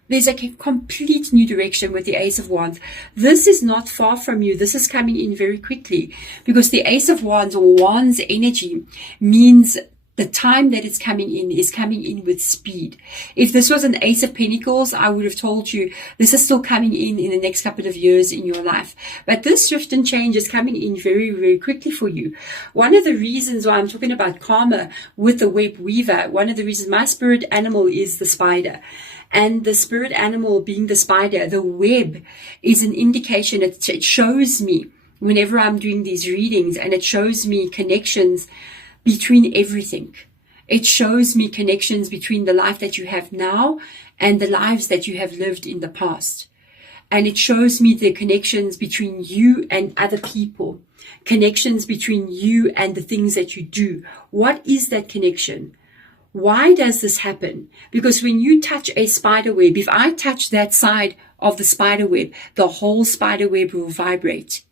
There's a complete new direction with the Ace of Wands. This is not far from you. This is coming in very quickly, because the Ace of Wands, or Wands energy, means the time that it's coming in is coming in with speed. If this was an Ace of Pentacles, I would have told you this is still coming in the next couple of years in your life. But this shift and change is coming in very quickly for you. One of the reasons why I'm talking about karma with the web weaver, one of the reasons, my spirit animal is the spider. And the spirit animal being the spider, the web is an indication. It shows me whenever I'm doing these readings, and it shows me connections between everything. It shows me connections between the life that you have now and the lives that you have lived in the past. And it shows me the connections between you and other people, connections between you and the things that you do. What is that connection? Why does this happen? Because when you touch a spider web, if I touch that side of the spider web, the whole spider web will vibrate.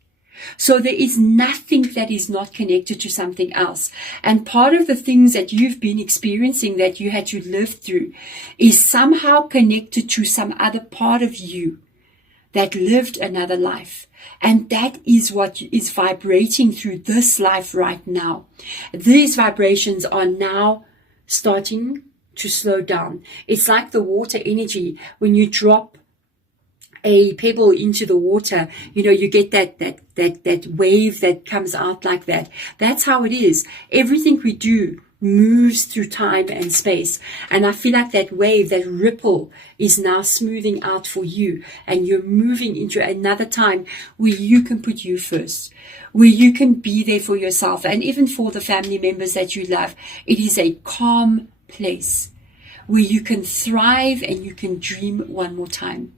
So there is nothing that is not connected to something else. And part of the things that you've been experiencing, that you had to live through, is somehow connected to some other part of you that lived another life. And that is what is vibrating through this life right now. These vibrations are now starting to slow down. It's like the water energy. When you drop a pebble into the water, you know, you get that wave that comes out like that. That's how it is. Everything we do moves through time and space. And I feel like that wave, that ripple, is now smoothing out for you. And you're moving into another time where you can put you first, where you can be there for yourself. And even for the family members that you love, it is a calm place where you can thrive and you can dream one more time.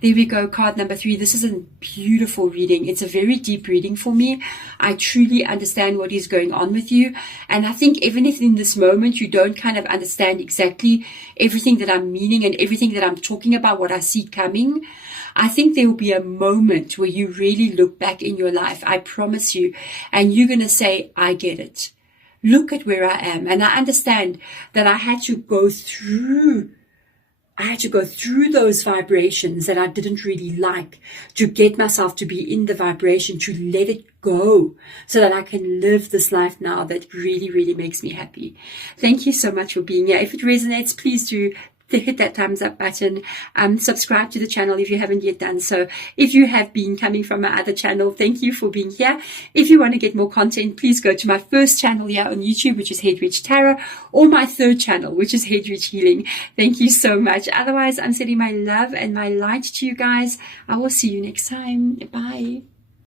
There we go, card number 3. This is a beautiful reading. It's a very deep reading for me. I truly understand what is going on with you. And I think even if in this moment you don't kind of understand exactly everything that I'm meaning and everything that I'm talking about, what I see coming, I think there will be a moment where you really look back in your life, I promise you, and you're going to say, I get it. Look at where I am. And I understand that I had to go through those vibrations that I didn't really like, to get myself to be in the vibration, to let it go, so that I can live this life now that really makes me happy. Thank you so much for being here. If it resonates, please do hit that thumbs up button. Subscribe to the channel if you haven't yet done so. If you have been coming from my other channel, thank you for being here. If you want to get more content, please go to my first channel here on YouTube, which is Headrich Tarot, or my third channel, which is Headrich Healing. Thank you so much. Otherwise, I'm sending my love and my light to you guys. I will see you next time. Bye.